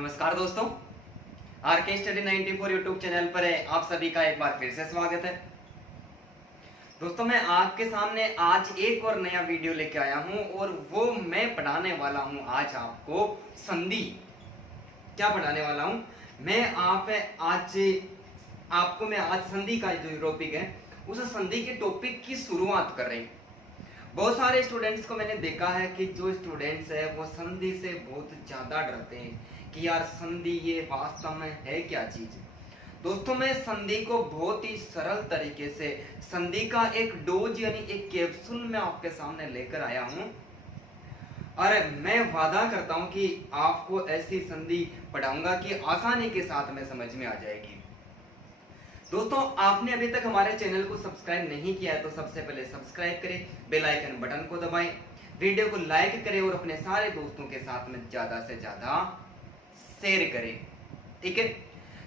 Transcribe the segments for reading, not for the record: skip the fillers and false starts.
नमस्कार दोस्तों, आर के स्टडी 94 यूट्यूब चैनल पर है आप सभी का एक बार फिर से स्वागत है। दोस्तों मैं आपके सामने आज एक और नया वीडियो लेके आया हूं और वो मैं पढ़ाने वाला हूं आज आपको संधि। क्या पढ़ाने वाला हूं मैं आज संधि का जो टॉपिक है उस संधि के टॉपिक की शुरुआत कर रहे हैं। बहुत सारे स्टूडेंट्स को मैंने देखा है कि जो स्टूडेंट्स है वो संधि से बहुत ज्यादा डरते हैं कि यार संधि ये वास्तव में है क्या चीज। दोस्तों मैं संधि को बहुत ही सरल तरीके से संधि का एक डोज यानी एक कैप्सूल में आपके सामने लेकर आया हूं और मैं वादा करता हूं कि आपको ऐसी संधि पढ़ाऊंगा कि आसानी के साथ में समझ में आ जाएगी। दोस्तों आपने अभी तक हमारे चैनल को सब्सक्राइब नहीं किया है तो सबसे पहले सब्सक्राइब करें, बेल आइकन बटन को दबाएं, वीडियो को लाइक करें और अपने सारे दोस्तों के साथ में ज्यादा से ज्यादा शेयर करें। ठीक है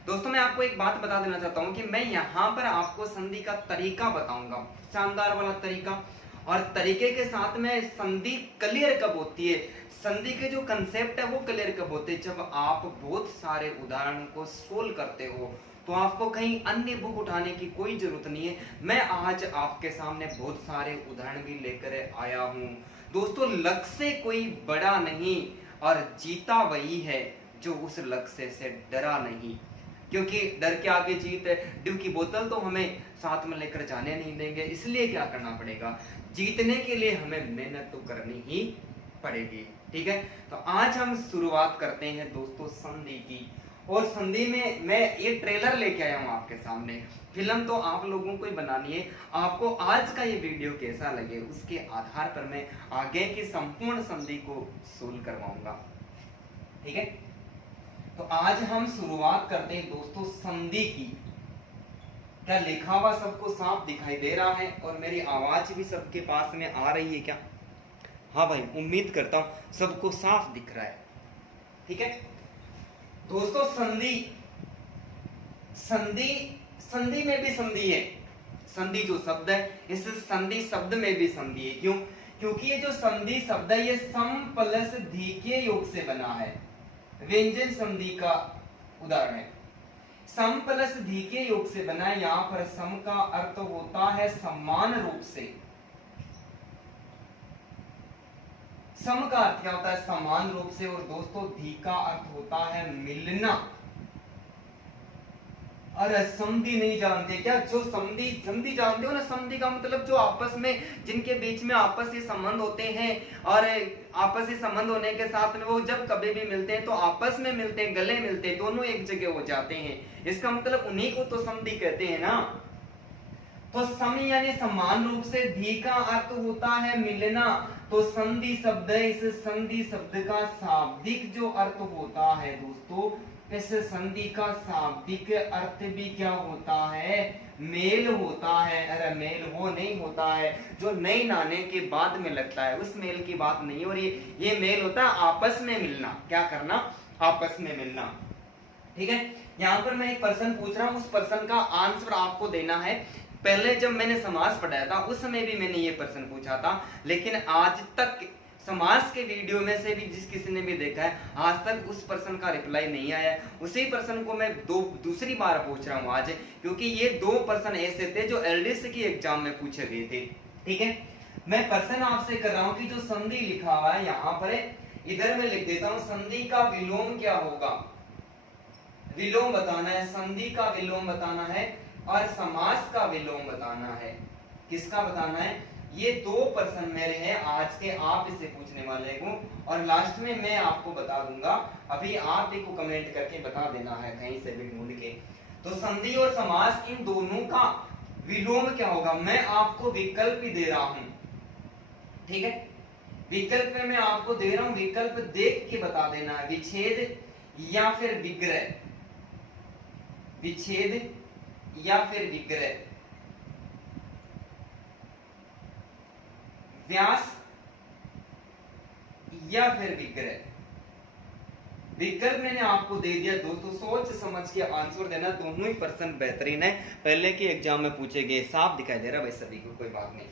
दोस्तों, मैं आपको एक बात बता देना चाहता हूं कि मैं यहां पर आपको संधि का तरीका बताऊंगा, शानदार वाला तरीका, और तरीके के साथ में संधि क्लियर कब होती है, संधि के जो कंसेप्ट है वो क्लियर कब होते हैं, जब आप बहुत सारे उदाहरण को सोल्व करते हो तो आपको कहीं अन्य बुक उठाने की कोई जरूरत नहीं है। मैं आज आपके सामने बहुत सारे उदाहरण भी लेकर आया हूं। दोस्तों लक्ष्य कोई बड़ा नहीं और जीता वही है जो उस लक्ष्य से डरा नहीं, क्योंकि डर के आगे जीत है। ड्यू की बोतल तो हमें साथ में लेकर जाने नहीं देंगे, इसलिए क्या करना पड़ेगा, जीतने के लिए हमें मेहनत तो करनी ही पड़ेगी। ठीक है, तो आज हम शुरुआत करते हैं दोस्तों संधि की। और संधि में मैं ये ट्रेलर लेके आया हूं आपके सामने। फिल्म तो आप लोगों को ही बनानी है। आपको आज का ये वीडियो कैसा लगे उसके आधार पर मैं आगे की संपूर्ण संधि को सोल्व करवाऊंगा। ठीक है, तो आज हम शुरुआत करते हैं दोस्तों संधि की। क्या लिखा हुआ सबको साफ दिखाई दे रहा है और मेरी आवाज भी सबके पास में आ रही है क्या? हाँ भाई, उम्मीद करता हूं सबको साफ दिख रहा है। ठीक है दोस्तों, संधि में भी संधि है। संधि जो शब्द है इस संधि शब्द में भी संधि है। क्यों? क्योंकि ये जो संधि शब्द है ये सम प्लस धी के योग से बना है। व्यंजन संधि का उदाहरण है। सम प्लस धी के योग से बना है। यहां पर सम का अर्थ होता है समान रूप से। सम का अर्थ क्या होता है? समान रूप से। और दोस्तों धी का अर्थ होता है मिलना। अरे संधि नहीं जानते क्या? जो संधि जानते हो ना, संधि का मतलब जो आपस में, जिनके बीच में आपसी संबंध होते हैं और आपसी संबंध होने के साथ में वो जब कभी भी मिलते हैं तो आपस में मिलते हैं, गले मिलते हैं, दोनों एक जगह हो जाते हैं। इसका मतलब उन्हीं को तो संधि कहते हैं ना। तो सम यानी समान रूप से, धी का अर्थ होता है मिलना। तो संधि शब्द है, इस संधि शब्द का शाब्दिक जो अर्थ होता है दोस्तों, इस संधि का शाब्दिक अर्थ भी क्या होता है? मेल होता है। अरे मेल वो नहीं होता है जो नई नाने के बाद में लगता है, उस मेल की बात नहीं हो रही। ये मेल होता है आपस में मिलना। क्या करना? आपस में मिलना। ठीक है, यहाँ पर मैं एक प्रश्न पूछ रहा हूं, उस प्रश्न का आंसर आपको देना है। पहले जब मैंने समास पढ़ाया था उस समय भी मैंने ये प्रश्न पूछा था, लेकिन आज तक समास के वीडियो में से भी जिस किसी ने भी देखा है आज तक उस प्रश्न का रिप्लाई नहीं आया। उसी प्रश्न को मैं दूसरी बार पूछ रहा हूं आज, क्योंकि ये दो प्रश्न ऐसे थे जो एलडीसी की एग्जाम में पूछे गए थे। ठीक है, मैं प्रश्न आपसे कर रहा हूं कि जो संधि लिखा हुआ है यहाँ पर, इधर मैं लिख देता हूं संधि का विलोम क्या होगा। विलोम बताना है, संधि का विलोम बताना है और समास का विलोम बताना है। किसका बताना है? ये दो प्रश्न मेरे हैं आज के, आप इसे पूछने वाले हो और लास्ट में मैं आपको बता दूंगा। अभी आप ही को कमेंट करके बता देना है कहीं से भी ढूंढ के। तो संधि और समास इन दोनों का विलोम क्या होगा? मैं आपको विकल्प ही दे रहा हूं। ठीक है, विकल्प में मैं आपको दे रहा हूं, विकल्प देख के बता देना है। विच्छेद या फिर विग्रह, विच्छेद या फिर विग्रह, व्यास या फिर विग्रह। विकल्प मैंने आपको दे दिया दोस्तों, सोच समझ के आंसर देना। दोनों ही प्रश्न बेहतरीन है, पहले के एग्जाम में पूछे गए। साफ दिखाई दे रहा भाई सभी को? कोई बात नहीं।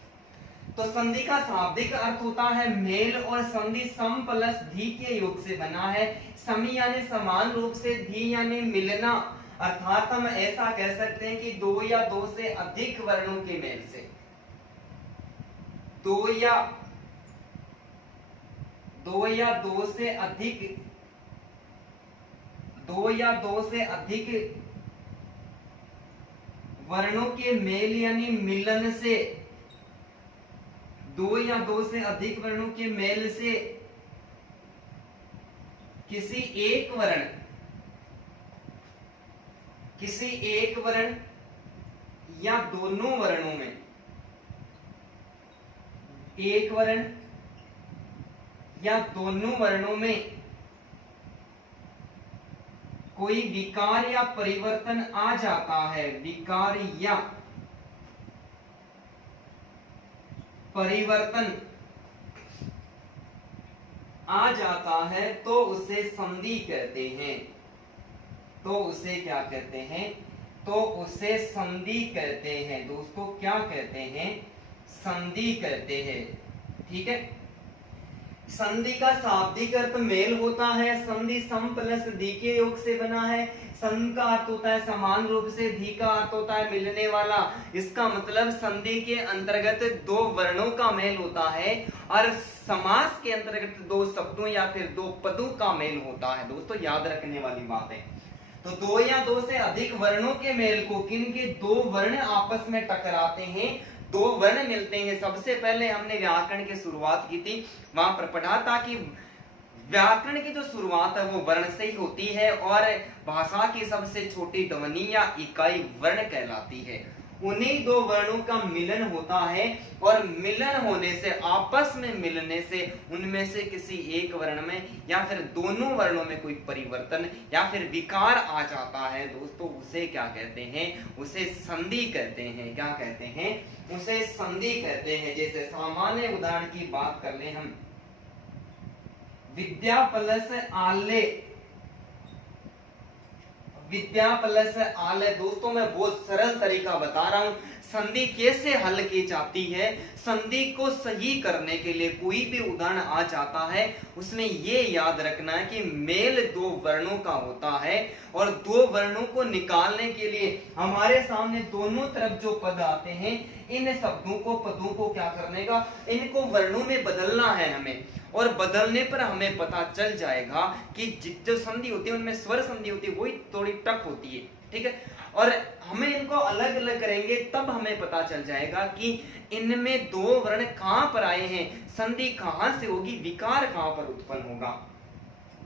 तो संधि का शाब्दिक अर्थ होता है मेल, और संधि सम प्लस धी के योग से बना है। समी यानी समान रूप से, धी यानी मिलना, अर्थात हम ऐसा कह सकते हैं कि दो या दो से अधिक वर्णों के मेल से, दो या दो से अधिक वर्णों के मेल यानी मिलन से, दो या दो से अधिक वर्णों के मेल से किसी एक वर्ण या दोनों वर्णों में, एक वर्ण या दोनों वर्णों में कोई विकार या परिवर्तन आ जाता है, विकार या परिवर्तन आ जाता है तो उसे संधि कहते हैं। तो उसे क्या कहते हैं? तो उसे संधि कहते हैं दोस्तों। क्या कहते हैं? संधि कहते हैं। ठीक है। संधि का शाब्दिक अर्थ मेल होता है। संधि सम प्लस धी के योग से बना है। सम का अर्थ होता है समान रूप से, धी का अर्थ होता है मिलने वाला। इसका मतलब संधि के अंतर्गत दो वर्णों का मेल होता है और समास के अंतर्गत दो शब्दों या फिर दो पदों का मेल होता है। दोस्तों याद रखने वाली बात है। तो दो या दो से अधिक वर्णों के मेल को, किन के दो वर्ण आपस में टकराते हैं, दो वर्ण मिलते हैं। सबसे पहले हमने व्याकरण की शुरुआत की थी, वहां पर पढ़ा था कि व्याकरण की जो शुरुआत है वो वर्ण से ही होती है और भाषा की सबसे छोटी ध्वनि या इकाई वर्ण कहलाती है। उन्हीं दो वर्णों का मिलन होता है और मिलन होने से, आपस में मिलने से उनमें से किसी एक वर्ण में या फिर दोनों वर्णों में कोई परिवर्तन या फिर विकार आ जाता है दोस्तों, उसे क्या कहते हैं? उसे संधि कहते हैं। क्या कहते हैं? उसे संधि कहते हैं। जैसे सामान्य उदाहरण की बात कर ले हम, विद्या प्लस आले, विद्या प्लस आलय। दोस्तों मैं बहुत सरल तरीका बता रहा हूं, संधि कैसे हल की जाती है। संधि को सही करने के लिए कोई भी उदाहरण आ जाता है, उसमें ये याद रखना है कि मेल दो वर्णों का होता है और दो वर्णों को निकालने के लिए हमारे सामने दोनों तरफ जो पद आते हैं, इन शब्दों को, पदों को क्या करने का, इनको वर्णों में बदलना है हमें। और बदलने पर हमें पता चल जाएगा कि जो संधि होती है उनमें स्वर संधि होती है, वही थोड़ी टफ होती है। ठीक है। और हमें इनको अलग अलग करेंगे तब हमें पता चल जाएगा कि इनमें दो वर्ण कहां पर आए हैं, संधि कहां से होगी, विकार कहां पर उत्पन्न होगा।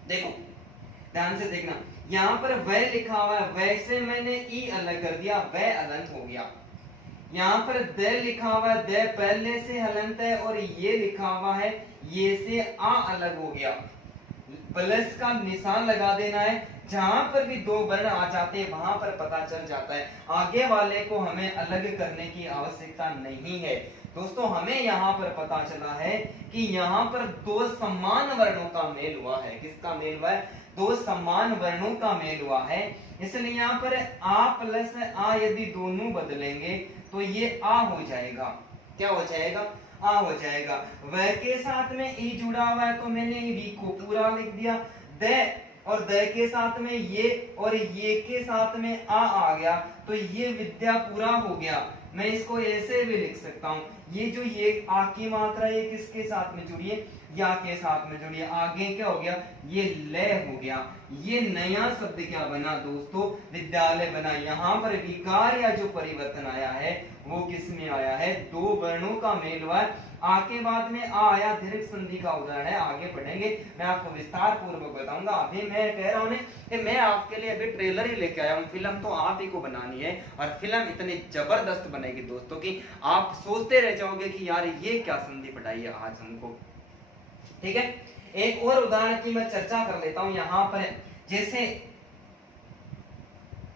देखो ध्यान से देखना, यहां पर वह लिखा हुआ है, वैसे मैंने ई अलग कर दिया, वह अलग हो गया। यहाँ पर द लिखा हुआ है, द पहले से हलंत है, और ये लिखा हुआ है, ये से आ अलग हो गया। प्लस का निशान लगा देना है। जहां पर भी दो वर्ण आ जाते हैं वहां पर पता चल जाता है, आगे वाले को हमें अलग करने की आवश्यकता नहीं है। दोस्तों हमें यहाँ पर पता चला है कि यहाँ पर दो समान वर्णों का मेल हुआ है। किसका मेल हुआ है? दो समान वर्णों का मेल हुआ है। इसलिए यहाँ पर आ प्लस आ यदि दोनों बदलेंगे तो ये आ हो जाएगा। क्या हो जाएगा? आ हो जाएगा। वह के साथ में ई जुड़ा हुआ है तो मैंने वी को पूरा लिख दिया। द और द के साथ में ये और ये के साथ में आ गया तो ये विद्या पूरा हो गया। मैं इसको ऐसे भी लिख सकता हूँ, ये जो ये आ की मात्रा ये किसके साथ में जुड़ी है? या के साथ में जुड़ी है। आगे क्या हो गया? ये लय हो गया। ये नया शब्द क्या बना दोस्तों? विद्यालय बना। यहाँ पर विकार या जो परिवर्तन आया है वो किस में आया है? दो वर्णों का मेल हुआ है। आ के बाद में आ आया, दीर्घ संधि का उदाहरण है, आगे पढ़ेंगे, मैं आपको विस्तार पूर्वक बताऊंगा। अभी मैं कह रहा हूं कि मैं आपके लिए अभी ट्रेलर ही लेके आया हूं, फिल्म तो आप ही को बनानी है और फिल्म इतनी जबरदस्त बनेगी दोस्तों कि आप सोचते रह जाओगे कि यार ये क्या संधि पढ़ाई है आज हमको। ठीक है। एक और उदाहरण की मैं चर्चा कर लेता हूं यहाँ पर, जैसे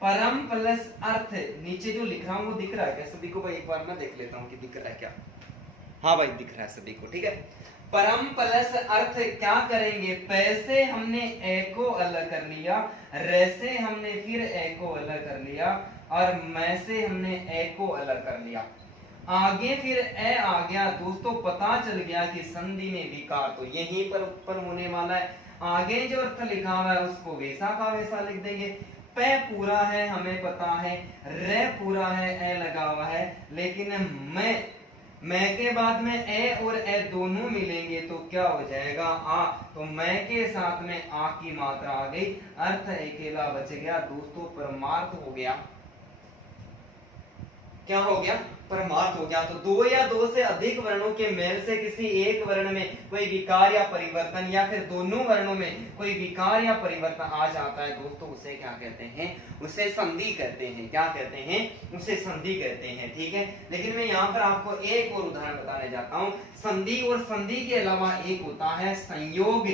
परम प्लस अर्थ, नीचे जो लिख रहा हूं वो दिख रहा है क्या सभी को? भाई एक बार मैं देख लेता हूं कि दिख रहा है क्या। हाँ भाई दिख रहा है सभी को। ठीक है। परम प्लस अर्थ क्या करेंगे? पैसे हमने ए को अलग कर लिया, रे से हमने फिर ए को अलग कर लिया और मैं से हमने ए को अलग कर लिया। आगे फिर ए आ गया दोस्तों, पता चल गया कि संधि में विकार तो यहीं पर उत्पन्न होने वाला है। आगे जो अर्थ लिखा हुआ है उसको वैसा का वैसा लिख देंगे। पे पूरा है हमें पता है, रे पूरा है, ए लगा हुआ है, लेकिन मैं के बाद में ए और ए दोनों मिलेंगे तो क्या हो जाएगा आ, तो मैं के साथ में आ की मात्रा आ गई, अर्थ अकेला बच गया दोस्तों, परमार्थ हो गया। क्या हो गया? परमार्थ हो गया। तो दो या दो से अधिक वर्णों के मेल से किसी एक वर्ण में कोई विकार या परिवर्तन, या फिर दोनों वर्णों में कोई विकार या परिवर्तन आ जाता है दोस्तों, उसे क्या कहते हैं? उसे संधि कहते हैं। क्या कहते हैं? उसे संधि कहते हैं। ठीक है, लेकिन मैं यहाँ पर आपको एक और उदाहरण बताने जाता हूँ। संधि और संधि के अलावा एक होता है संयोग।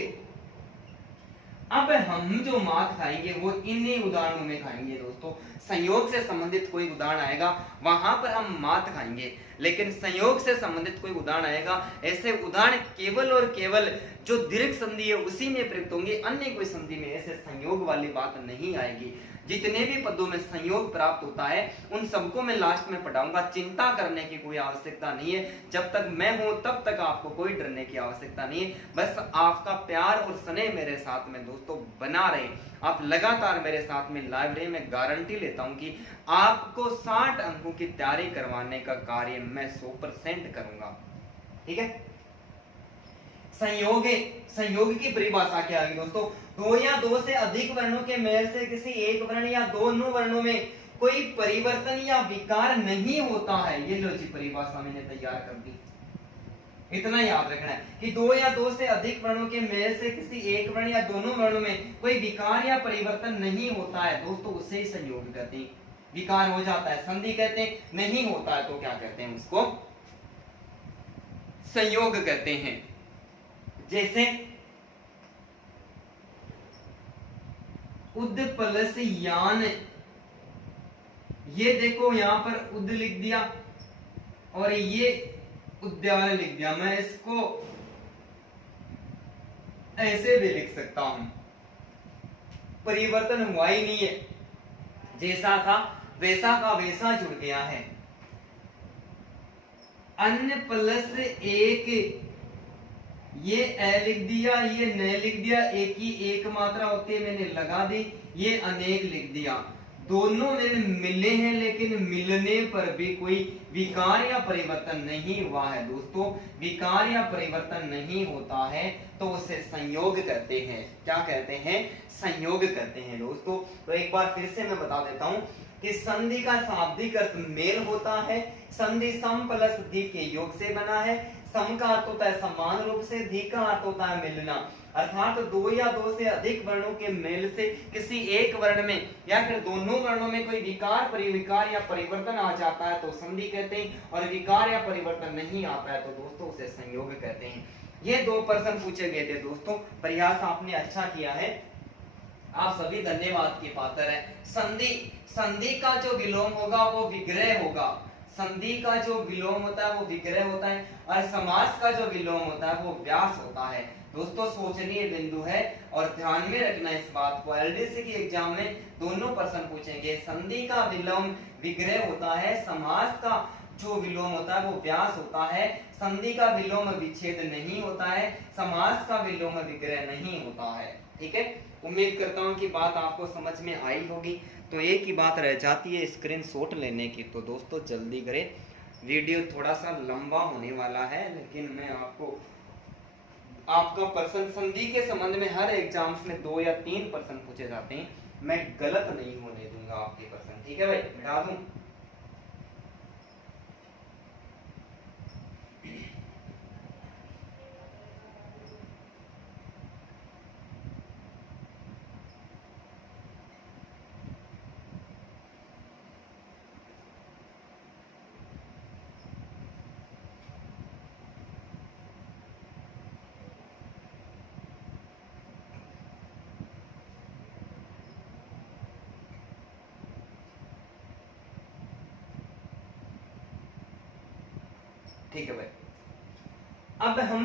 अब हम जो मात खाएंगे वो इन्हीं उदाहरणों में खाएंगे दोस्तों। संयोग से संबंधित कोई उदाहरण आएगा वहां पर हम मात खाएंगे, लेकिन संयोग से संबंधित कोई उदाहरण आएगा, ऐसे उदाहरण केवल और केवल जो दीर्घ संधि है उसी में प्रयुक्त होंगे, अन्य कोई संधि में ऐसे संयोग वाली बात नहीं आएगी। जितने भी पदों में संयोग प्राप्त होता है उन सबको मैं लास्ट में पढ़ाऊंगा, चिंता करने की कोई आवश्यकता नहीं है। जब तक मैं हूं तब तक आपको कोई डरने की आवश्यकता नहीं है। बस आपका प्यार और स्नेह मेरे साथ में दोस्तों बना रहे। आप लगातार मेरे साथ में लाइब्रेरी में गारंटी लेता हूं कि आपको 60 अंकों की तैयारी करवाने का कार्य मैं 100% करूंगा। ठीक है, संयोग की परिभाषा क्या है दोस्तों? दो या दो से अधिक वर्णों के मेल से किसी एक वर्ण या दोनों वर्णों में कोई परिवर्तन या विकार नहीं होता है। ये लो जी परिभाषा मैंने तैयार कर दी। इतना याद रखना है कि दो या दो से अधिक वर्णों के मेल से किसी एक वर्ण या दोनों वर्णों में कोई विकार या परिवर्तन नहीं होता है दोस्तों, उसे ही संयोग कहते हैं। विकार हो जाता है संधि कहते हैं, नहीं होता है तो क्या कहते हैं? उसको संयोग कहते हैं। जैसे उद प्लस यान, ये देखो यहां पर उद लिख दिया और ये उद्यान लिख दिया। मैं इसको ऐसे भी लिख सकता हूं, परिवर्तन हुआ ही नहीं है, जैसा था वैसा का वैसा जुड़ गया है। अन्य प्लस एक, ये ए लिख दिया, ये न लिख दिया, एक ही एक मात्रा होती है मैंने लगा दी, ये अनेक लिख दिया। दोनों में मिले हैं लेकिन मिलने पर भी कोई विकार या परिवर्तन नहीं हुआ है दोस्तों। विकार या परिवर्तन नहीं होता है तो उसे संयोग कहते हैं। क्या कहते हैं? संयोग कहते हैं दोस्तों। तो एक बार फिर से मैं बता देता हूं कि संधि का शाब्दिक अर्थ मेल होता है। संधि सम प्लस दी के योग से बना है। सम का अर्थ होता है समान रूप से, धी का अर्थ होता है मिलना, अर्थात दो या दो से अधिक वर्णों के मेल से किसी एक वर्ण में या फिर दोनों वर्णों में कोई विकार परिविकार या परिवर्तन आ जाता है तो संधि कहते हैं, और विकार या परिवर्तन नहीं आता है तो दोस्तों उसे संयोग कहते हैं। ये दो प्रश्न पूछे गए थे दोस्तों, प्रयास आपने अच्छा किया है, आप सभी धन्यवाद के पात्र हैं। संधि का जो विलोम होगा वो विग्रह होगा। संधि का जो विलोम होता है वो विग्रह होता है, और समास का जो विलोम होता है वो व्यास होता है। दोस्तों सोचनीय बिंदु है और ध्यान में रखना इस बात को। एलडीसी के एग्जाम में दोनों प्रश्न पूछेंगे। संधि का विलोम विग्रह होता है, समास का जो विलोम होता है वो व्यास होता है। संधि का विलोम विच्छेद नहीं होता है, समास का विलोम विग्रह नहीं होता है। ठीक है, उम्मीद करता हूं कि बात आपको समझ में आई होगी। तो एक ही बात रह जाती है स्क्रीनशॉट लेने की, तो दोस्तों जल्दी करें, वीडियो थोड़ा सा लंबा होने वाला है, लेकिन मैं आपका प्रश्न संधि के संबंध में हर एग्जाम्स में 2 या 3 प्रश्न पूछे जाते हैं, मैं गलत नहीं होने दूंगा आपके प्रश्न। ठीक है भाई, मिटा दूं। ठीक है भाई, अब हम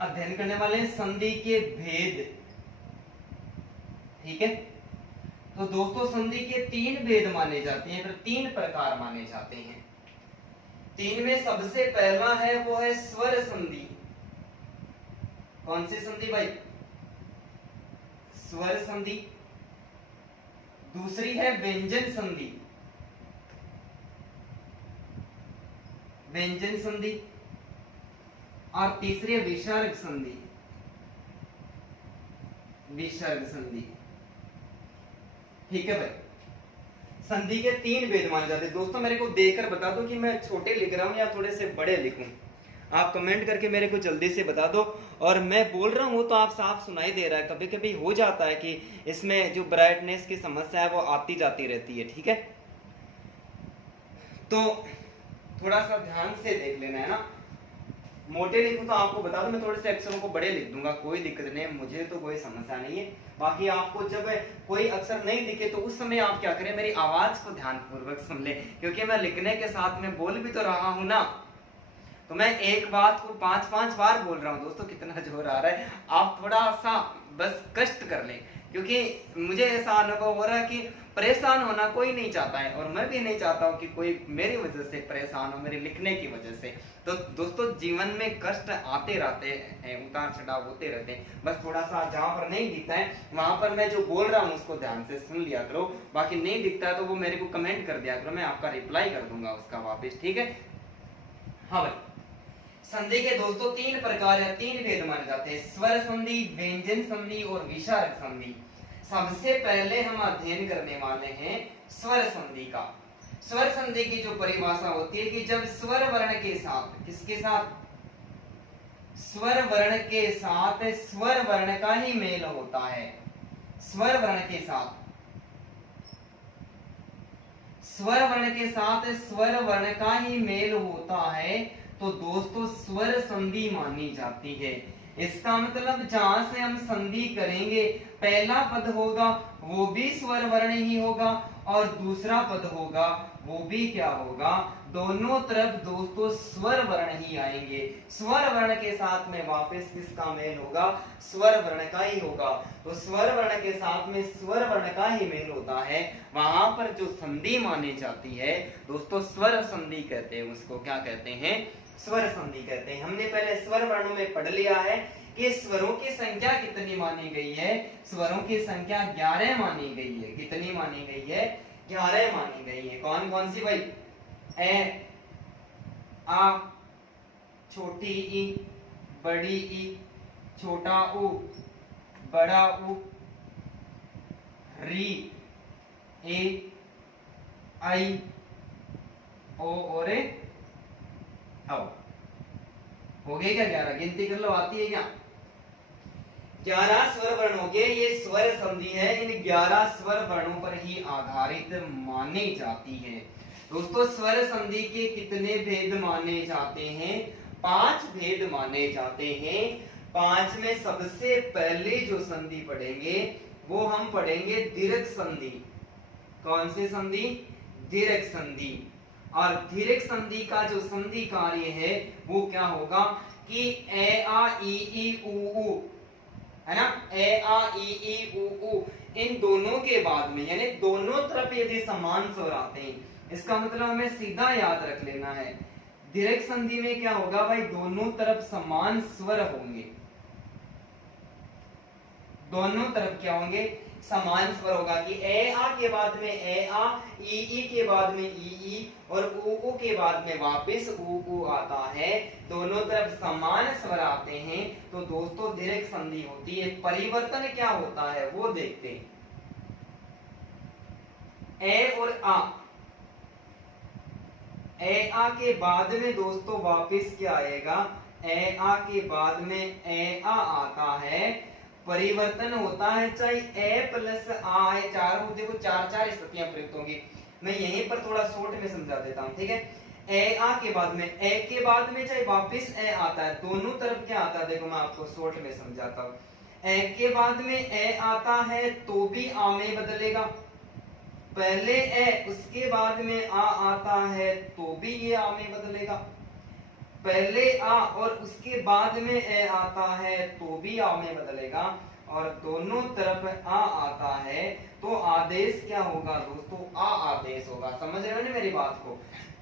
अध्ययन करने वाले हैं संधि के भेद। ठीक है, तो दोस्तों संधि के 3 भेद माने जाते हैं, फिर 3 प्रकार माने जाते हैं। तीन में सबसे पहला है वो है स्वर संधि। कौन सी संधि भाई? स्वर संधि। दूसरी है व्यंजन संधि, व्यंजन संधि। और तीसरी है विसर्ग संधि, विसर्ग संधि। ठीक है भाई, संधि के तीन भेद माने जाते हैं। दोस्तों मेरे को देखकर बता दो कि मैं छोटे लिख रहा हूं या थोड़े से बड़े लिखूं। आप कमेंट करके मेरे को जल्दी से बता दो। और मैं बोल रहा हूं तो आप साफ सुनाई दे रहा है। कभी कभी हो जाता है कि इसमें जो ब्राइटनेस की समस्या है वो आती जाती रहती है। ठीक है, तो थोड़ा सा ध्यान से देख लेना है ना। मोटे लिखूं तो आपको बता दो, मैं थोड़े से अक्षरों को बड़े लिख दूंगा, कोई दिक्कत नहीं, मुझे तो कोई समस्या नहीं है। बाकी आपको जब कोई अक्षर नहीं दिखे तो उस समय आप क्या करें, मेरी आवाज को ध्यानपूर्वक सुन ले, क्योंकि मैं लिखने के साथ में बोल भी तो रहा हूं ना। तो मैं एक बात को 5-5 बार बोल रहा हूं। दोस्तों कितना जोर आ रहा है, आप थोड़ा सा बस कष्ट कर लें, क्योंकि मुझे ऐसा अनुभव हो रहा है कि परेशान होना कोई नहीं चाहता है, और मैं भी नहीं चाहता हूं कि कोई मेरी वजह से परेशान हो, मेरे लिखने की वजह से। तो दोस्तों जीवन में कष्ट आते रहते हैं, उतार चढ़ाव होते रहते हैं। बस थोड़ा सा जहां पर नहीं दिखता है वहां पर मैं जो बोल रहा हूं उसको ध्यान से सुन लिया करो। बाकी नहीं दिखता है तो वो मेरे को कमेंट कर दिया करो, मैं आपका रिप्लाई कर दूंगा उसका वापस। ठीक है, हाँ भाई। संधि के दोस्तों तीन प्रकार या तीन भेद माने जाते हैं, स्वर संधि, व्यंजन संधि और विसर्ग संधि। सबसे पहले हम अध्ययन करने वाले हैं स्वर संधि का। स्वर संधि की जो परिभाषा होती है कि जब स्वर वर्ण के साथ, किसके साथ? स्वर वर्ण के साथ स्वर वर्ण का ही मेल होता है। स्वर वर्ण के साथ, स्वर वर्ण के साथ स्वर वर्ण का ही मेल होता है तो दोस्तों स्वर संधि मानी जाती है। इसका मतलब जहां से हम संधि करेंगे, पहला पद होगा वो भी स्वर वर्ण ही होगा, और दूसरा पद होगा वो भी क्या होगा, दोनों तरफ दोस्तों स्वर वर्ण ही आएंगे। स्वर वर्ण के साथ में वापस किसका मेल होगा? स्वर वर्ण का ही होगा। तो स्वर वर्ण के साथ में स्वर वर्ण का ही मेल होता है, वहां पर जो संधि मानी जाती है दोस्तों स्वर संधि कहते हैं। उसको क्या कहते हैं? स्वर संधि कहते हैं। हमने पहले स्वर वर्णों में पढ़ लिया है कि स्वरों की संख्या कितनी मानी गई है। स्वरों की संख्या 11 मानी गई है। कितनी मानी गई है? 11 मानी गई है। कौन कौन सी भाई? ए, आ, छोटी ई, बड़ी ई, छोटा ऊ, बड़ा ऊ, री, ए, आई, ओ और ए, हो गए क्या? 11 गिनती कर लो, आती है क्या? 11 स्वर वर्ण हो गए। ये स्वर संधि है, इन 11 स्वर वर्णों पर ही आधारित मानी जाती है। दोस्तों स्वर संधि के कितने भेद माने जाते हैं? 5 भेद माने जाते हैं। 5 में सबसे पहले जो संधि पढ़ेंगे वो हम पढ़ेंगे दीर्घ संधि। कौन सी संधि? दीर्घ संधि। और दीर्घ संधि का जो संधि कार्य है वो क्या होगा कि ए आ ई ई उ ऊ, है ना, ए आ ई ई उ ऊ, इन दोनों के बाद में यानी दोनों तरफ यदि समान स्वर आते हैं, इसका मतलब हमें सीधा याद रख लेना है। दीर्घ संधि में क्या होगा भाई? दोनों तरफ समान स्वर होंगे। दोनों तरफ क्या होंगे? समान स्वर होगा कि ए आ के बाद में ए आ, ई के बाद में ई और उ के बाद में वापस उ आता है। दोनों तरफ समान स्वर आते हैं तो दोस्तों दीर्घ संधि होती है। परिवर्तन क्या होता है वो देखते हैं। ए और आ, ए आ के बाद में दोस्तों वापस क्या आएगा? ए आ के बाद में ए आ आता है, परिवर्तन होता है, चाहे ए प्लस आ है, चारों देखो 4 स्थितियां प्रयुक्त होंगी। मैं यहीं पर थोड़ा शॉर्ट में समझा देता हूं, ठीक है। ए आ के बाद में, ए के बाद में चाहे वापिस ए आता है, दोनों तरफ क्या आता है देखो मैं आपको शॉर्ट में समझाता हूं। ए के बाद में ए आता है तो भी आ में बदलेगा। पहले ए उसके बाद में आ आता है तो भी ये आ में बदलेगा। पहले आ और उसके बाद में ए आता है तो भी आ में बदलेगा। और दोनों तरफ आ आता है तो आदेश क्या होगा दोस्तों? आ आदेश होगा। समझ रहे हो ना मेरी बात को?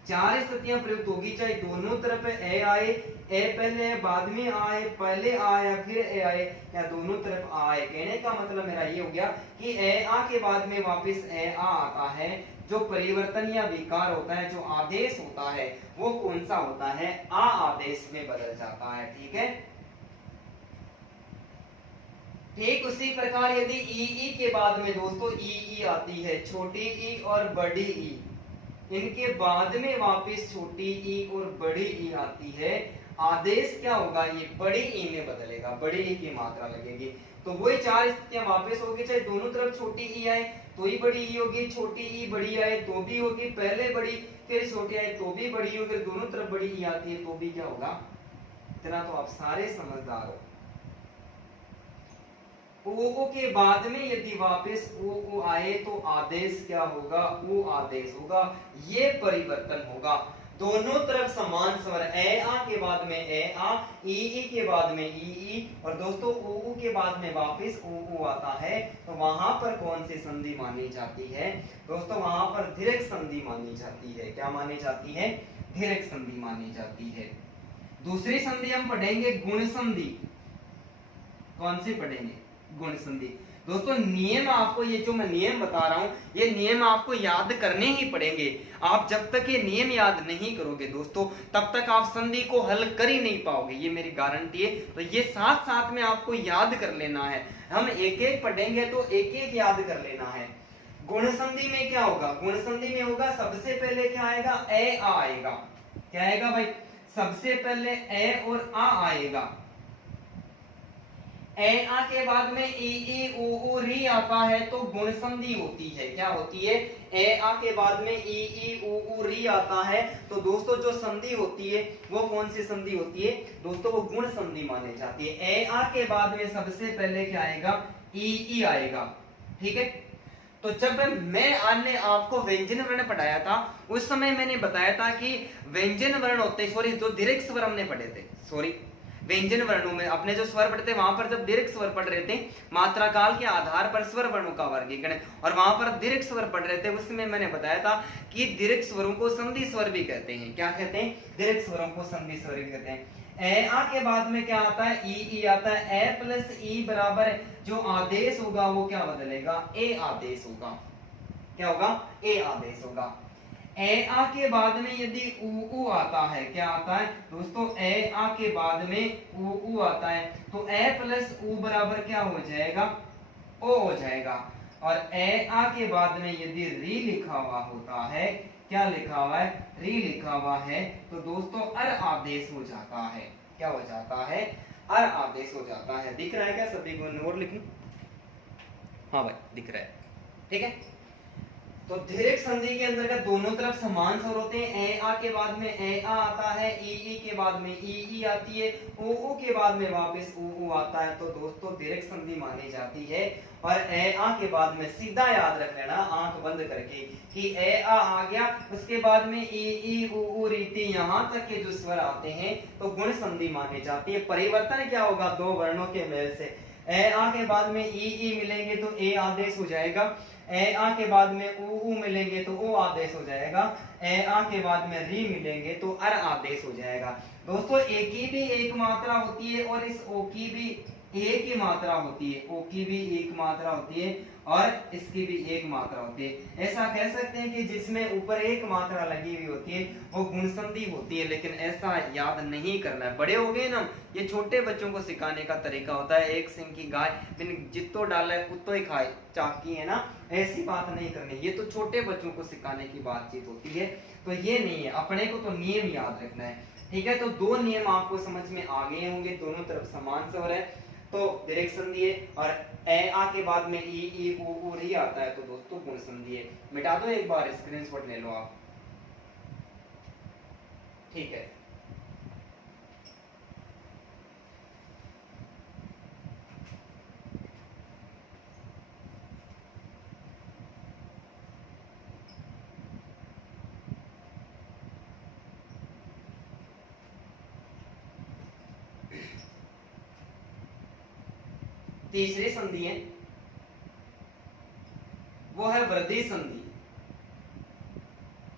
चार स्थितियां प्रयुक्त होगी, चाहे दोनों तरफ ए आए, ए पहले बाद में आए, पहले आया फिर ए आए, या दोनों तरफ आए। कहने का मतलब मेरा ये हो गया कि ए आ के बाद में वापस ए आ आता है। जो परिवर्तन या विकार होता है, जो आदेश होता है, वो कौन सा होता है, आ आदेश में बदल जाता है। ठीक है, ठीक उसी प्रकार यदि ई के बाद में दोस्तों ई आती है, छोटी ई और बड़ी ई, इनके बाद में वापस छोटी ई और बड़ी ई आती है, आदेश क्या होगा, ये बड़ी ई में बदलेगा, बड़ी ई की मात्रा लगेगी। तो वही चार स्थितियां वापस होगी, चाहे दोनों तरफ छोटी ई आए तो ही बड़ी ई होगी, छोटी ई बड़ी आए तो भी होगी, पहले बड़ी फिर छोटी आए तो भी बड़ी होगी, दोनों तरफ बड़ी ई आती है तो भी क्या होगा। इतना तो आप सारे समझदार हो। ओ के बाद में यदि वापस ओ आए तो आदेश क्या होगा, ओ आदेश होगा, ये परिवर्तन होगा। दोनों तरफ समान स्वर, ए आ के बाद में ए आ, ई के बाद में ई, और दोस्तों ओ के बाद में वापस ओ आता है, तो वहां पर कौन सी संधि मानी जाती है दोस्तों, वहां पर दीर्घ संधि मानी जाती है। क्या मानी जाती है, दीर्घ संधि मानी जाती है। दूसरी संधि हम पढ़ेंगे गुण संधि। कौन सी पढ़ेंगे, गुण संधि। दोस्तों नियम आपको, ये जो मैं नियम बता रहा हूं, ये नियम आपको याद करने ही पड़ेंगे। आप जब तक ये नियम याद नहीं करोगे दोस्तों, तब तक आप संधि को हल कर ही नहीं पाओगे, ये मेरी गारंटी है। तो ये साथ साथ में आपको याद कर लेना है। हम एक एक पढ़ेंगे तो एक एक याद कर लेना है। गुण संधि में क्या होगा, गुण संधि में होगा सबसे पहले क्या आएगा, ए आ आएगा। क्या आएगा भाई, सबसे पहले ए और आ आएगा। ए आ के बाद में ई ऊ री आता है तो गुण संधि होती है। क्या होती है, ए आ के बाद में ई ऊ री आता है, तो दोस्तों जो संधि होती है वो कौन सी संधि होती है दोस्तों, वो गुण संधि मानी जाती है। ए आ के बाद में सबसे पहले क्या आएगा, ई आएगा। ठीक है, तो जब मैं अन्य आपको व्यंजन वर्ण पढ़ाया था, उस समय मैंने बताया था कि व्यंजन वर्ण होते, सॉरी जो दीर्घ स्वर हमने पढ़े थे, सॉरी व्यंजन वर्णों में अपने जो स्वर पढ़ते वहां पर जब दीर्घ स्वर पढ़ रहे थे, मात्रा काल के आधार पर स्वर वर्णों का वर्गीकरण, और वहां पर दीर्घ स्वर पढ़ रहे थे, उसमें मैंने बताया था कि दीर्घ स्वरों को संधि स्वर भी कहते हैं। क्या कहते हैं, दीर्घ स्वरों को संधि स्वर भी कहते हैं। ए आ के बाद में क्या आता है, ई आता है। ए प्लस ई बराबर जो आदेश होगा वो क्या बदलेगा, ए आदेश होगा। क्या होगा, ए आदेश होगा। ए आ के बाद में यदि ऊ आता है, क्या आता है दोस्तों, ए आ के बाद में ऊ आता है, तो ए प्लस ऊ बराबर क्या हो जाएगा, ओ हो जाएगा। और ए आ के बाद में यदि री लिखा हुआ होता है, क्या लिखा हुआ है, री लिखा हुआ है, तो दोस्तों अर आदेश हो जाता है। क्या हो जाता है, अर आदेश हो जाता है। दिख रहा है क्या सभी को, नोट लिखूं, हाँ भाई दिख रहा है। ठीक है, तो दीर्घ संधि के अंतर्गत दोनों तरफ समान स्वर होते हैं। ए आ के बाद में ए आ आता है, ई के बाद में ई आती है, ओ के बाद में वापस ऊ आता है, तो दोस्तों दीर्घ संधि मानी जाती है। और ए आ के बाद में सीधा याद रख लेना आंख बंद करके कि ए आ गया, उसके बाद में ई ऊ रीति यहां तक के जो स्वर आते हैं तो गुण संधि मानी जाती है। परिवर्तन क्या होगा, दो वर्णों के मेल से। ए आ के बाद में ई मिलेंगे तो ए आदेश हो जाएगा, ए आ के बाद में ऊ मिलेंगे तो ओ आदेश हो जाएगा, ए आ के बाद में री मिलेंगे तो अर आदेश हो जाएगा। दोस्तों ए की भी एक मात्रा होती है और इस ओ की भी एक ही मात्रा होती है, ओ की भी एक मात्रा होती है और इसकी भी एक मात्रा होती है। ऐसा कह सकते हैं कि जिसमें ऊपर एक मात्रा लगी हुई होती है वो गुण संधि होती है, लेकिन ऐसा याद नहीं करना है। बड़े हो गए ना, ये छोटे बच्चों को सिखाने का तरीका होता है। एक सिंह की गाय बिन जितो डाला है कुत्तो ही खाए, चाकी है ना, ऐसी बात नहीं करनी। ये तो छोटे बच्चों को सिखाने की बातचीत होती है, तो ये नहीं है। अपने को तो नियम याद रखना है। ठीक है, तो दो नियम आपको समझ में आ गए होंगे, दोनों तरफ समान स्वर है तो दीर्घ संधि है, और ए आ के बाद में ई ऊ री आता है तो दोस्तों गुण संधि है। मिटा दो एक बार, स्क्रीनशॉट ले लो आप। ठीक है, तीसरी संधि है वो है वृद्धि संधि।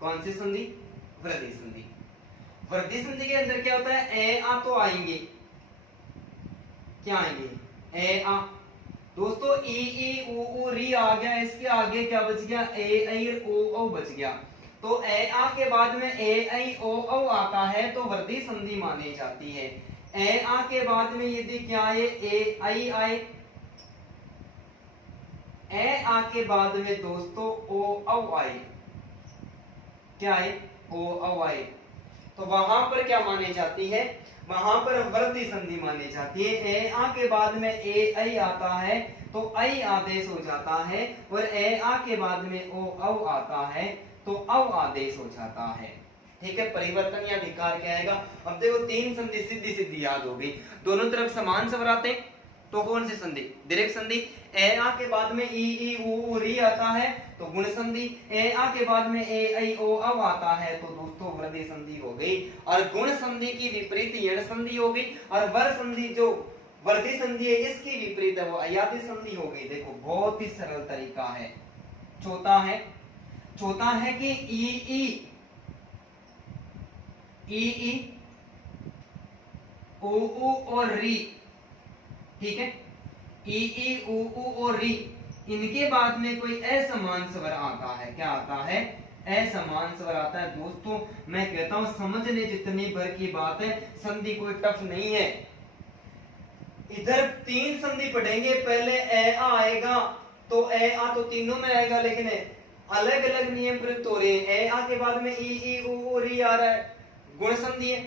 कौन सी संधि, वृद्धि संधि। वृद्धि संधि के अंदर क्या होता है, ए आ तो आएंगे, क्या आएंगे, ए आ। दोस्तों ई ऊ ऊ री आ गया, इसके आगे क्या बच गया, ए ऐ ओ औ बच गया। तो ए आ के बाद में ए ऐ ओ औ आता है तो वृद्धि संधि मानी जाती है। ए आ के बाद में यदि क्या है, ए ऐ आए, ए आ के बाद में दोस्तों ओ औ आए, क्या है, ओ औ आए, तो वहां पर क्या मानी जाती है, वहां पर वृद्धि संधि मानी जाती है। ए आ के बाद में ए ऐ आता है तो ऐ आदेश हो जाता है, और ए आ के बाद में ओ औ आता है तो औ आदेश हो जाता है। ठीक है, परिवर्तन या विकार क्या आएगा। अब देखो तीन संधि सीधी सीधी याद हो गई, दोनों तरफ समान स्वर आते तो कौन सी संधि, दीर्घ संधि। ए आ के बाद में ई ऊ री आता है तो गुण संधि। ए आ के बाद में ए ऐ ओ औ आता है तो दोस्तों वृद्धि संधि हो गई। और गुण संधि की विपरीत यण संधि हो गई, और वर संधि जो वृद्धि संधि है इसकी विपरीत है वो अयादि संधि हो गई। देखो बहुत ही सरल तरीका है। चौथा है कि ई ऊ ऊ और री, ठीक है, ई ऊ ऊ और री, इनके बाद में कोई असमान स्वर आता है, क्या आता है, असमान स्वर आता है। दोस्तों मैं कहता हूं समझने जितनी भर की बात है, संधि कोई टफ नहीं है। इधर तीन संधि पढ़ेंगे, पहले ए आ आएगा तो ए आ तो तीनों में आएगा, लेकिन अलग अलग नियम प्रयुक्त हो रहे हैं। ए आ के बाद में ई ऊ री आ रहा है, गुण संधि है।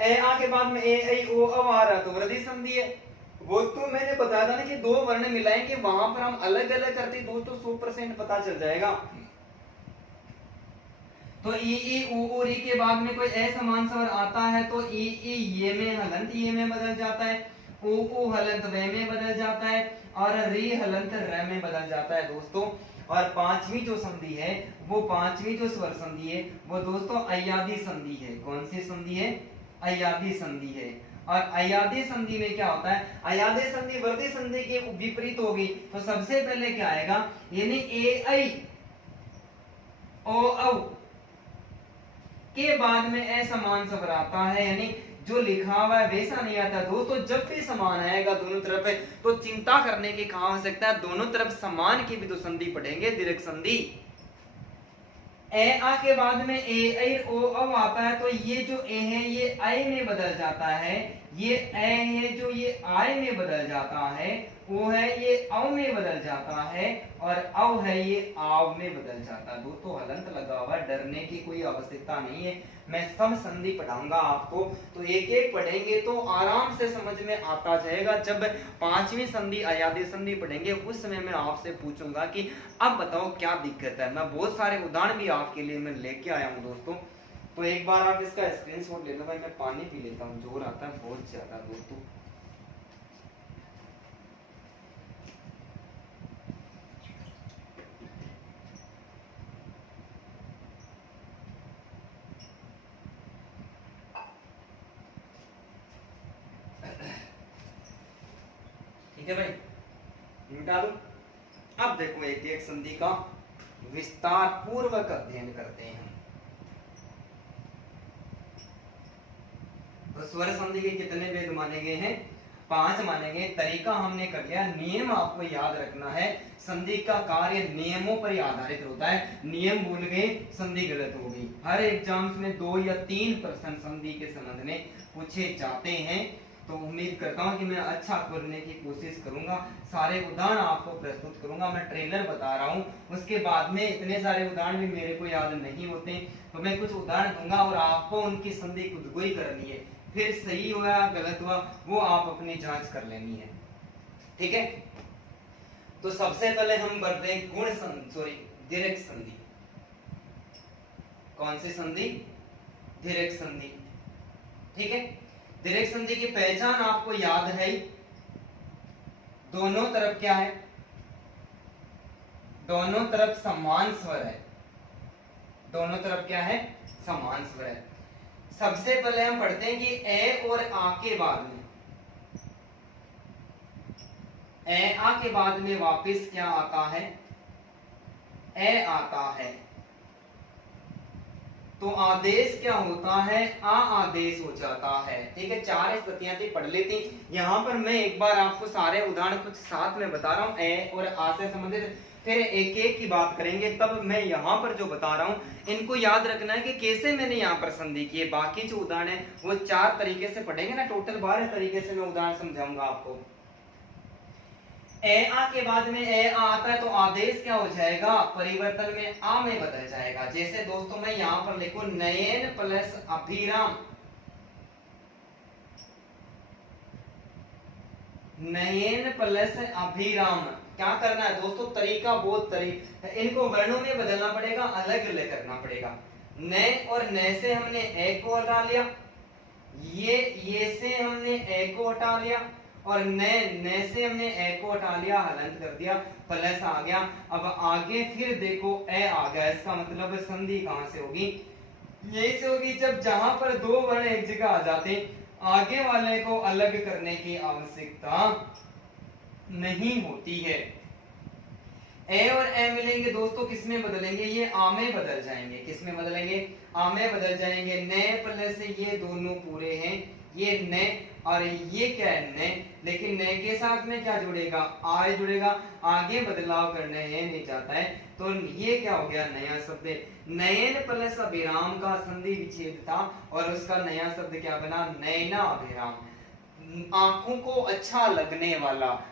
ए आ के बाद में ए ऐ ओ औ आ रहा है तो वृद्धि संधि है। वो तो मैंने बताया था ना कि दो वर्ण मिलाएंगे, वहां पर हम अलग अलग करते दोस्तों 100% पता चल जाएगा। तो ई ऊ री के बाद में कोई असमान स्वर आता है तो ई ये में हलंत ये में बदल जाता है, ऊ हलंत वे में बदल जाता है, और री हलंत र में बदल जाता है दोस्तों। और पांचवी जो संधि है, वो पांचवी जो स्वर संधि है वो दोस्तों अयादी संधि है। कौन सी संधि है, अयादी संधि है। और अयादी संधि में क्या होता है, अयादी संधि वृद्धि संधि के विपरीत होगी। तो सबसे पहले क्या आएगा, यानी ए ऐ ओ औ के बाद में असमान स्वर आता है, यानी जो लिखा हुआ है वैसा नहीं आता दोस्तों। जब भी समान आएगा दोनों तरफ है तो चिंता करने की कहां हो सकता है, दोनों तरफ समान की भी तो संधि पढ़ेंगे, दीर्घ संधि। ए आ के बाद में ए ऐ ओ औ आता है तो ये जो ए है ये आई में बदल जाता है, ये ए है जो ये आई में बदल जाता है, ओ है ये औ में बदल जाता है, और औ है ये आव में बदल जाता है। दोस्तों हलंत लगा हुआ, डरने की कोई आवश्यकता नहीं है। मैं सब संधि पढ़ाऊंगा आपको, तो एक एक पढ़ेंगे तो आराम से समझ में आता जाएगा। जब पांचवी संधि अयादी संधि पढ़ेंगे उस समय मैं आपसे पूछूंगा कि अब बताओ क्या दिक्कत है। मैं बहुत सारे उदाहरण भी आपके लिए मैं लेके आया हूँ दोस्तों, तो एक बार आप इसका स्क्रीनशॉट ले लो। भाई मैं पानी पी लेता हूँ, जोर आता है बहुत ज्यादा दोस्तों। ठीक है भाई, मिटा दो। अब देखो एक एक संधि का विस्तार पूर्वक अध्ययन करते हैं। तो स्वर संधि के कितने भेद माने गए हैं, 5 माने गए। तरीका हमने कर लिया, नियम आपको याद रखना है। संधि का कार्य नियमों पर आधारित होता है। नियम भूल गए, संधि गलत हो गई। हर एग्जाम्स में 2 या 3 प्रश्न संधि के संबंध में पूछे जाते हैं, तो उम्मीद करता हूं कि मैं अच्छा करने की कोशिश करूंगा। सारे उदाहरण आपको प्रस्तुत करूंगा। मैं ट्रेलर बता रहा हूं, उसके बाद में इतने सारे उदाहरण भी मेरे को याद नहीं होते, तो मैं कुछ उदाहरण दूंगा और आपको उनकी संधि खुद को ही करनी है। फिर सही हुआ गलत हुआ वो आप अपनी जांच कर लेनी है, ठीक है। तो सबसे पहले हम बढ़ते हैं गुण संधि, दीर्घ संधि। कौन सी संधि, दीर्घ संधि, ठीक है। दीर्घ संधि की पहचान आपको याद है, दोनों तरफ क्या है, दोनों तरफ समान स्वर है, दोनों तरफ क्या है, समान स्वर है। सबसे पहले हम पढ़ते हैं कि ए और आ के बाद में, ए आ के बाद में वापस क्या आता है, ए आता है। तो आदेश क्या होता है, आ आदेश हो जाता है। ठीक है, 4 स्थितियां थी, पढ़ लेती। यहाँ पर मैं एक बार आपको सारे उदाहरण कुछ साथ में बता रहा हूँ, ए और आ से संबंधित, फिर एक एक की बात करेंगे। तब मैं यहाँ पर जो बता रहा हूँ इनको याद रखना है कि कैसे मैंने यहाँ पर संधि की है। बाकी जो उदाहरण है वो 4 तरीके से पढ़ेंगे ना, टोटल 12 तरीके से मैं उदाहरण समझाऊंगा आपको। ए आ के बाद में ए आ आता है तो आदेश क्या हो जाएगा, परिवर्तन में आ में बदल जाएगा। जैसे दोस्तों मैं यहां पर लिखूं नयन प्लस अभिराम, नयन प्लस अभिराम। क्या करना है दोस्तों, तरीका बहुत तरीका, इनको वर्णों में बदलना पड़ेगा, अलग अलग करना पड़ेगा। न और न से हमने ए को हटा लिया, ये से हमने ए को हटा लिया, और न से हमने ए को हटा लिया, हलंत कर दिया, प्लस आ गया। अब आगे फिर देखो ए आ गया, इसका मतलब संधि कहां से होगी, यही से होगी जब जहां पर 2 वर्ण एक जगह आ जाते, आगे वाले को अलग करने की आवश्यकता नहीं होती है। ए और ए मिलेंगे दोस्तों, किस में बदलेंगे, ये आ में बदल जाएंगे। किस में बदलेंगे, आ में बदल जाएंगे। न प्लस ये दोनों पूरे हैं, ये न और ये क्या है न, लेकिन न के साथ में क्या जुड़ेगा, आ जुड़ेगा, आगे बदलाव करने नहीं जाता है, तो ये क्या हो गया, नया शब्द। नयन प्लस अभिराम का संधि विच्छेद था और उसका नया शब्द क्या बना, नैना अभिराम। आंखों को अच्छा लगने वाला,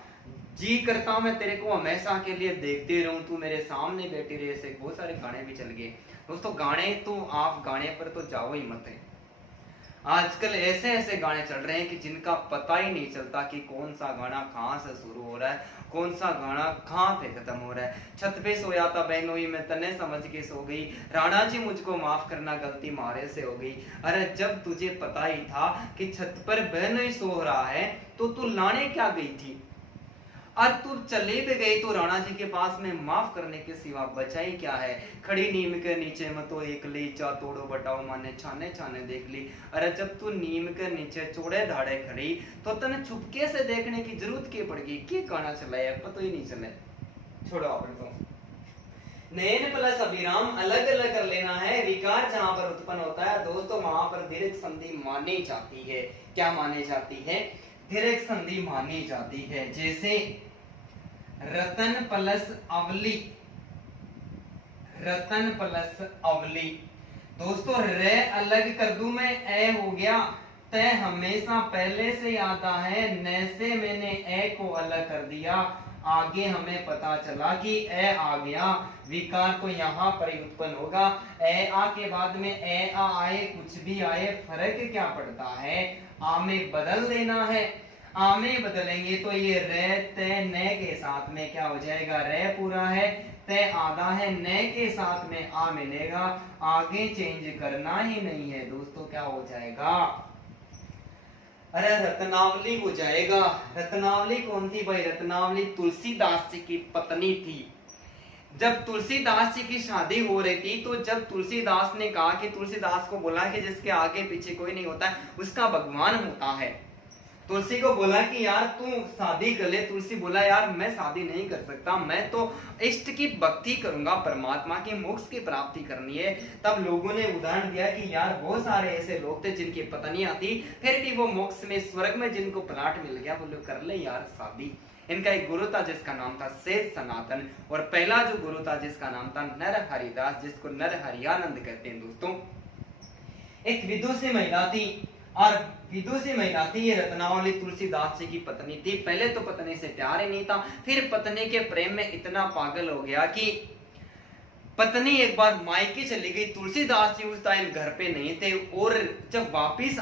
जी करता मैं तेरे को हमेशा के लिए देखते रहूं, तू मेरे सामने बैठी रहे। ऐसे बहुत सारे गाने भी चल गए दोस्तों। गाने तो आप गाने पर तो जाओ ही मत है, आजकल ऐसे ऐसे गाने चल रहे हैं कि जिनका पता ही नहीं चलता कि कौन सा गाना कहां से शुरू हो रहा है, कौन सा गाना कहां पे खत्म हो रहा है। छत पे सोया था बहनोई मैं तने समझ के सो गई, राणा जी मुझको माफ करना गलती मारे से हो गई। अरे जब तुझे पता ही था कि छत पर बहनोई सो रहा है तो तू लाने क्या गई थी, और तू चले भी गई तो राणा जी के पास में माफ करने के सिवा बचा ही क्या है। खड़ी नीम के नीचे मतो एक ली, चा तोड़ो बटाओ माने छाने छाने देख ली। अरे जब तू नीम के नीचे चौड़े धाड़े खड़ी तो तने छुपके से देखने की जरूरत क्या पड़ गई, क्या गाना चलाया पता ही नहीं चले। छोड़ो आपने तो नयन प्लस अभिराम अलग अलग कर लेना है। विकार जहां पर उत्पन्न होता है दोस्तों वहां पर दीर्घ संधि मानी जाती है। क्या मानी जाती है, दीर्घ संधि मानी जाती है। जैसे रतन प्लस अवली, रतन प्लस अवली दोस्तों, रे अलग कर दूं मैं, ए हो गया, तय हमेशा पहले से आता है, न से मैंने ए को अलग कर दिया, आगे हमें पता चला कि ए आ गया, विकार तो यहाँ पर ही उत्पन्न होगा। ए आ के बाद में ए आ आए, कुछ भी आए, फर्क क्या पड़ता है, आ में बदल देना है। आ में बदलेंगे तो ये रे तय न के साथ में क्या हो जाएगा, रे पूरा है, तय आधा है, न के साथ में आ मिलेगा, आगे चेंज करना ही नहीं है दोस्तों। क्या हो जाएगा, अरे रत्नावली हो जाएगा। रत्नावली कौन थी भाई, रत्नावली तुलसीदास जी की पत्नी थी। जब तुलसीदास जी की शादी हो रही थी तो जब तुलसीदास ने कहा कि तुलसीदास को बोला कि जिसके आगे पीछे कोई नहीं होता है उसका भगवान होता है, तुलसी को बोला कि यार तू शादी कर ले। तुलसी बोला यार मैं शादी नहीं कर सकता, मैं तो इष्ट की भक्ति करूंगा, परमात्मा के मोक्ष की प्राप्ति करनी है। तब लोगों ने उदाहरण दिया कि यार बहुत सारे ऐसे लोग थे जिनकी पत्नियां थी फिर भी वो मोक्ष में स्वर्ग में जिनको प्लाट मिल गया, बोले कर ले यार शादी। इनका एक गुरु था जिसका नाम था शेष सनातन, और पहला जो गुरु था जिसका नाम था नर हरिदास, जिसको नर हरियानंद कहते हैं दोस्तों। एक विदुषी महिला थी, और विदुषी महिला थी ये रत्नावली, तुलसीदास जी की पत्नी थी। पहले तो पत्नी से प्यार ही नहीं था, फिर पत्नी के प्रेम में इतना पागल हो गया कि पत्नी एक बार मायके चली गई। तुलसीदास जी उस टाइम घर पे नहीं थे, और जब वापिस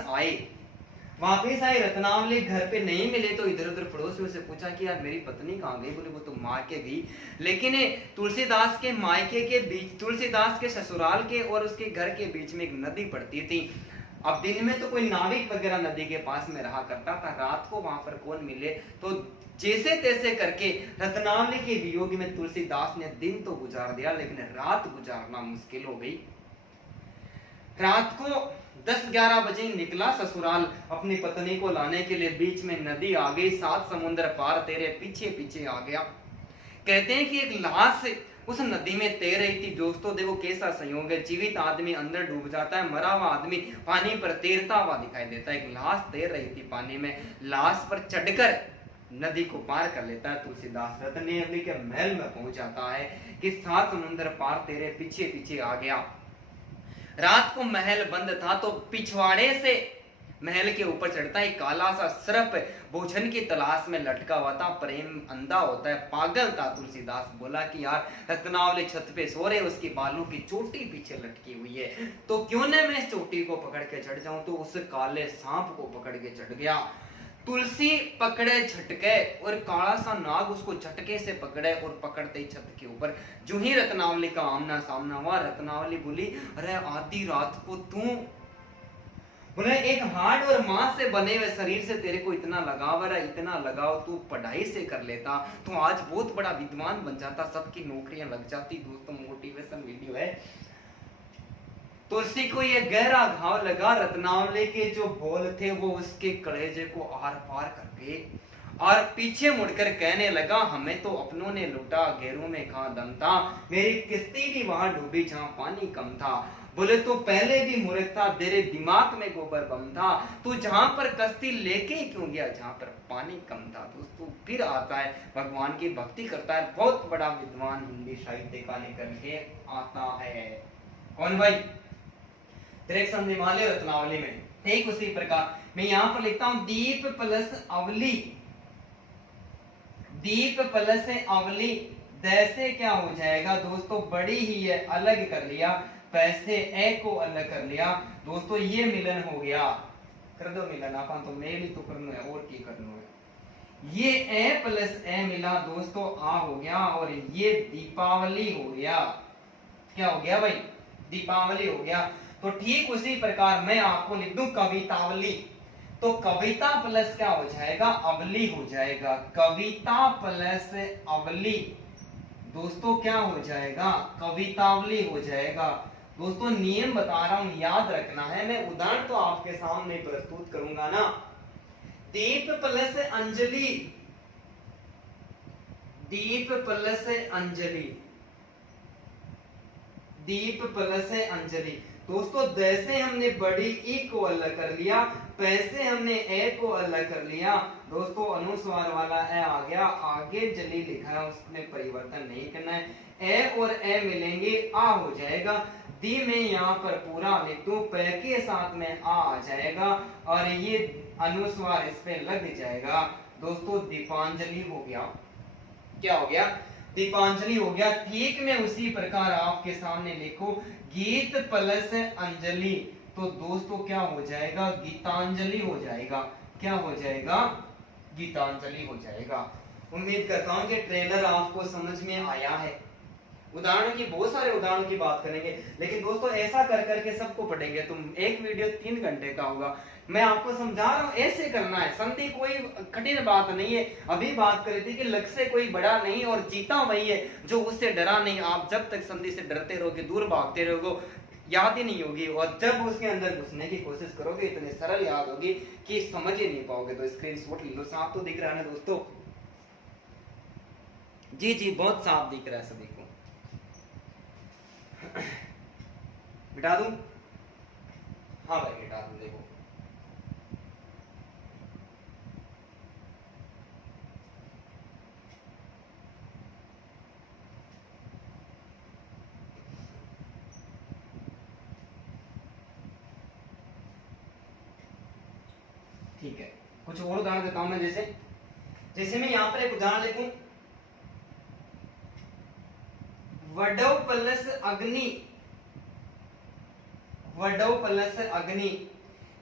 आए रत्नावली घर पे नहीं मिले तो इधर उधर पड़ोसियों से पूछा कि यार मेरी पत्नी कहाँ गई, बोले वो तो मायके गई। लेकिन तुलसीदास के मायके के बीच, तुलसीदास के ससुराल के और उसके घर के बीच में एक नदी पड़ती थी। अब दिन में तो कोई नाविक वगैरह नदी के पास में रहा करता था, रात को वहां पर कौन मिले, तो जैसे तैसे करके रत्नावली के वियोग में तुलसीदास ने दिन तो गुजार दिया लेकिन रात गुजारना मुश्किल हो गई। रात को 10-11 बजे निकला ससुराल अपनी पत्नी को लाने के लिए, बीच में नदी आ गई, 7 समुद्र पार तेरे पीछे पीछे आ गया। कहते हैं कि एक लाश उस नदी में तैर रही थी। दोस्तों देखो कैसा संयोग है, जीवित आदमी अंदर डूब जाता है, मरा हुआ आदमी पानी पर तैरता हुआ दिखाई देता है। एक लाश तैर रही थी पानी में, लाश पर चढ़कर नदी को पार कर लेता है तुलसीदास। रत्नावली के महल में पहुंच जाता है कि 7 समुद्र पार तेरे पीछे पीछे आ गया। रात को महल बंद था तो पिछवाड़े से महल के ऊपर चढ़ता है काला सा सर्प भोजन की तलाश में लटका हुआ था। प्रेम अंधा होता है, पागल था। तुलसीदास बोला कि यार रत्नावली छत पे सो रहे, उसकी बालों की चोटी पीछे लटकी हुई है, तो क्यों न मैं इस चोटी को पकड़ के चढ़ जाऊं। तो उस काले सांप को पकड़ के चढ़ गया। तुलसी पकड़े झटके और काला सा नाग उसको झटके से पकड़े और पकड़ते ही छत के ऊपर जो ही रत्नावली का आमना सामना हुआ। रत्नावली बोली, अरे आधी रात को तू, बोले एक हार्ड और मांस से बने हुए शरीर से तेरे को इतना लगाव है, इतना लगाव तू पढ़ाई से कर लेता तो आज बहुत बड़ा विद्वान बन जाता, सबकी नौकरियां लग जाती। दोस्तों मोटिवेशन वीडियो है। तुलसी को ये गहरा घाव लगा, रत्नावली के जो बोल थे वो उसके कलेजे को आर पार कर गए और पीछे मुड़कर कहने लगा, हमें तो अपनों ने लूटा, गैरों में कहां दम था, मेरी किस्ती भी वहां डूबी जहां पानी कम था। बोले तो पहले भी मूर्ख था, तेरे दिमाग में गोबर बम था, तू जहां पर कश्ती लेके क्यों गया जहां पर पानी कम था। दोस्तों फिर आता है भगवान की भक्ति करता है, बहुत बड़ा विद्वान हिंदी साहित्य का निकल के आता है। कौन भाई? हिमालय रत्नावली में। ठीक उसी प्रकार मैं यहाँ पर लिखता हूं दीप प्लस अवली, दीप प्लस अवली दैसे क्या हो जाएगा दोस्तों, बड़ी ही है, अलग कर लिया, पैसे ए को अलग कर लिया। दोस्तों ये मिलन हो गया, कर दो मिलन, आप तो मेल ही तो करना है और की करना है। ये ए प्लस ए मिला दोस्तों, आ हो गया, और ये दीपावली हो गया। क्या हो गया भाई? दीपावली हो गया। तो ठीक उसी प्रकार मैं आपको लिख दूं कवितावली, तो कविता प्लस क्या हो जाएगा, अवली हो जाएगा। कविता प्लस अवली दोस्तों क्या हो जाएगा, कवितावली हो जाएगा। दोस्तों नियम बता रहा हूं, याद रखना है, मैं उदाहरण तो आपके सामने प्रस्तुत करूंगा ना। दीप प्लस अंजलि, दीप प्लस अंजलि, दीप प्लस अंजलि। दोस्तों दैसे हमने बड़ी ई को अलग कर लिया, पैसे हमने ए को अलग कर लिया। दोस्तों अनुस्वार वाला ए आ गया, आगे जली लिखा है उसमें परिवर्तन नहीं करना है। ए और ए मिलेंगे, आ हो जाएगा। दी में यहाँ पर पूरा लिख दूं, पै के साथ में आ जाएगा और ये अनुस्वार इस पे लग जाएगा। दोस्तों दीपांजलि हो गया। क्या हो गया? दीपांजलि हो गया। ठीक में उसी प्रकार आपके सामने लिखो गीत प्लस अंजलि, तो दोस्तों क्या हो जाएगा, गीतांजलि हो जाएगा। क्या हो जाएगा? गीतांजलि हो जाएगा। उम्मीद करता हूं कि ट्रेलर आपको समझ में आया है। उदाहरणों की, बहुत सारे उदाहरणों की बात करेंगे, लेकिन दोस्तों ऐसा कर करके सबको पढ़ेंगे। तुम एक वीडियो 3 घंटे का होगा, मैं आपको समझा रहा हूं ऐसे करना है। संधि कोई कठिन बात नहीं है। अभी बात करी थी कि लक्ष्य से कोई बड़ा नहीं और जीता वही है जो उससे डरा नहीं। आप जब तक संधि से डरते रहोगे, दूर भागते रहोगे, याद ही नहीं होगी, और जब उसके अंदर घुसने की कोशिश करोगे इतने सरल याद होगी कि समझ ही नहीं पाओगे। तो स्क्रीनशॉट ले लो। साफ तो दिख रहा है ना दोस्तों? जी जी बहुत साफ दिख रहा है सभी को। मिटा दूं? हाँ भाई मिटा दूं। देखो ठीक है, कुछ और उदाहरण देता हूं मैं। जैसे मैं यहां पर एक उदाहरण लिखूं, वडव प्लस अग्नि, वडव प्लस अग्नि।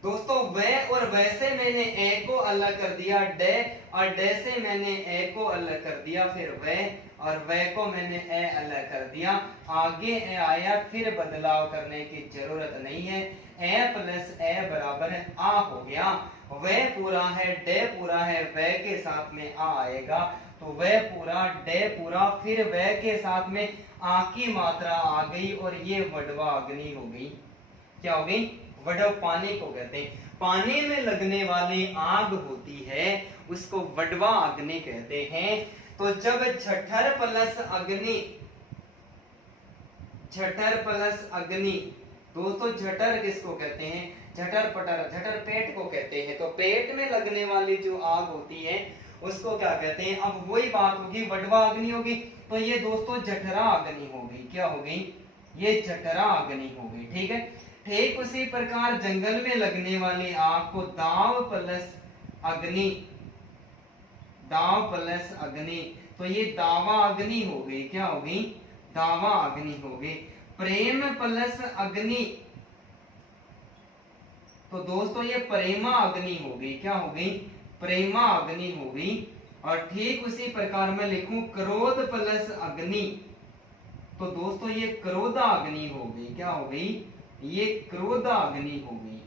दोस्तों वे और वैसे मैंने ए को अलग कर दिया, डे और डे से मैंने ए को अलग कर दिया, फिर वे और वे को मैंने ए अलग कर दिया, आगे ए आया, फिर बदलाव करने की जरूरत नहीं है। ए प्लस ए बराबर है आ हो गया। वे पूरा है, डे पूरा है, वे के साथ में आ आएगा, तो वे पूरा, डे पूरा, फिर वे के साथ में आ की मात्रा आ गई और ये वडवा अग्नि हो गई। क्या हो गई? वडव पानी को कहते हैं। पानी में लगने वाली आग होती है उसको वडवा अग्नि कहते हैं। तो जब जठर प्लस अग्नि, जठर प्लस अग्नि। दोस्तों जठर किसको कहते हैं? जठर पटर, जठर पेट को कहते हैं। तो पेट में लगने वाली जो आग होती है उसको क्या कहते हैं? अब वही बात होगी, वडवा अग्नि होगी, तो ये दोस्तों जठरा अग्नि होगी। क्या हो गई? ये जठरा अग्नि हो गई। ठीक है। ठीक उसी प्रकार जंगल में लगने वाली आग को दाव प्लस अग्नि, दाव प्लस अग्नि, तो ये दावा अग्नि हो गई। क्या हो गई? दावा अग्नि हो गई। प्रेम प्लस अग्नि, तो दोस्तों ये प्रेमा अग्नि हो गई। क्या हो गई? प्रेमा अग्नि हो गई। और ठीक उसी प्रकार मैं लिखूं क्रोध प्लस अग्नि, तो दोस्तों ये क्रोधा अग्नि हो गई। क्या हो गई? ये क्रोधा अग्नि हो गई।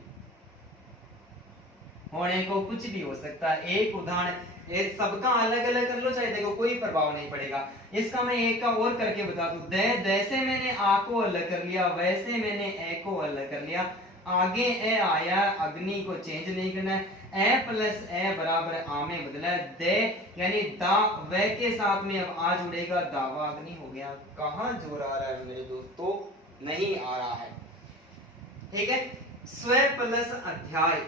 होने को कुछ भी हो सकता है। एक उदाहरण, एक सबका अलग अलग कर लो, चाहे देखो कोई प्रभाव नहीं पड़ेगा। इसका मैं एक का और करके बता दूं। जैसे मैंने आ को अलग कर लिया वैसे मैंने ए को अलग कर लिया। आगे ए आया, अग्नि को चेंज नहीं करना है। ए प्लस ए बराबर आ में बदला है। दे यानी दा वे के साथ में अब आ जुड़ेगा, दावा अग्नि हो गया। कहां जोर आ रहा है मेरे दोस्तों? नहीं आ रहा है। ठीक है। स्व प्लस अध्याय,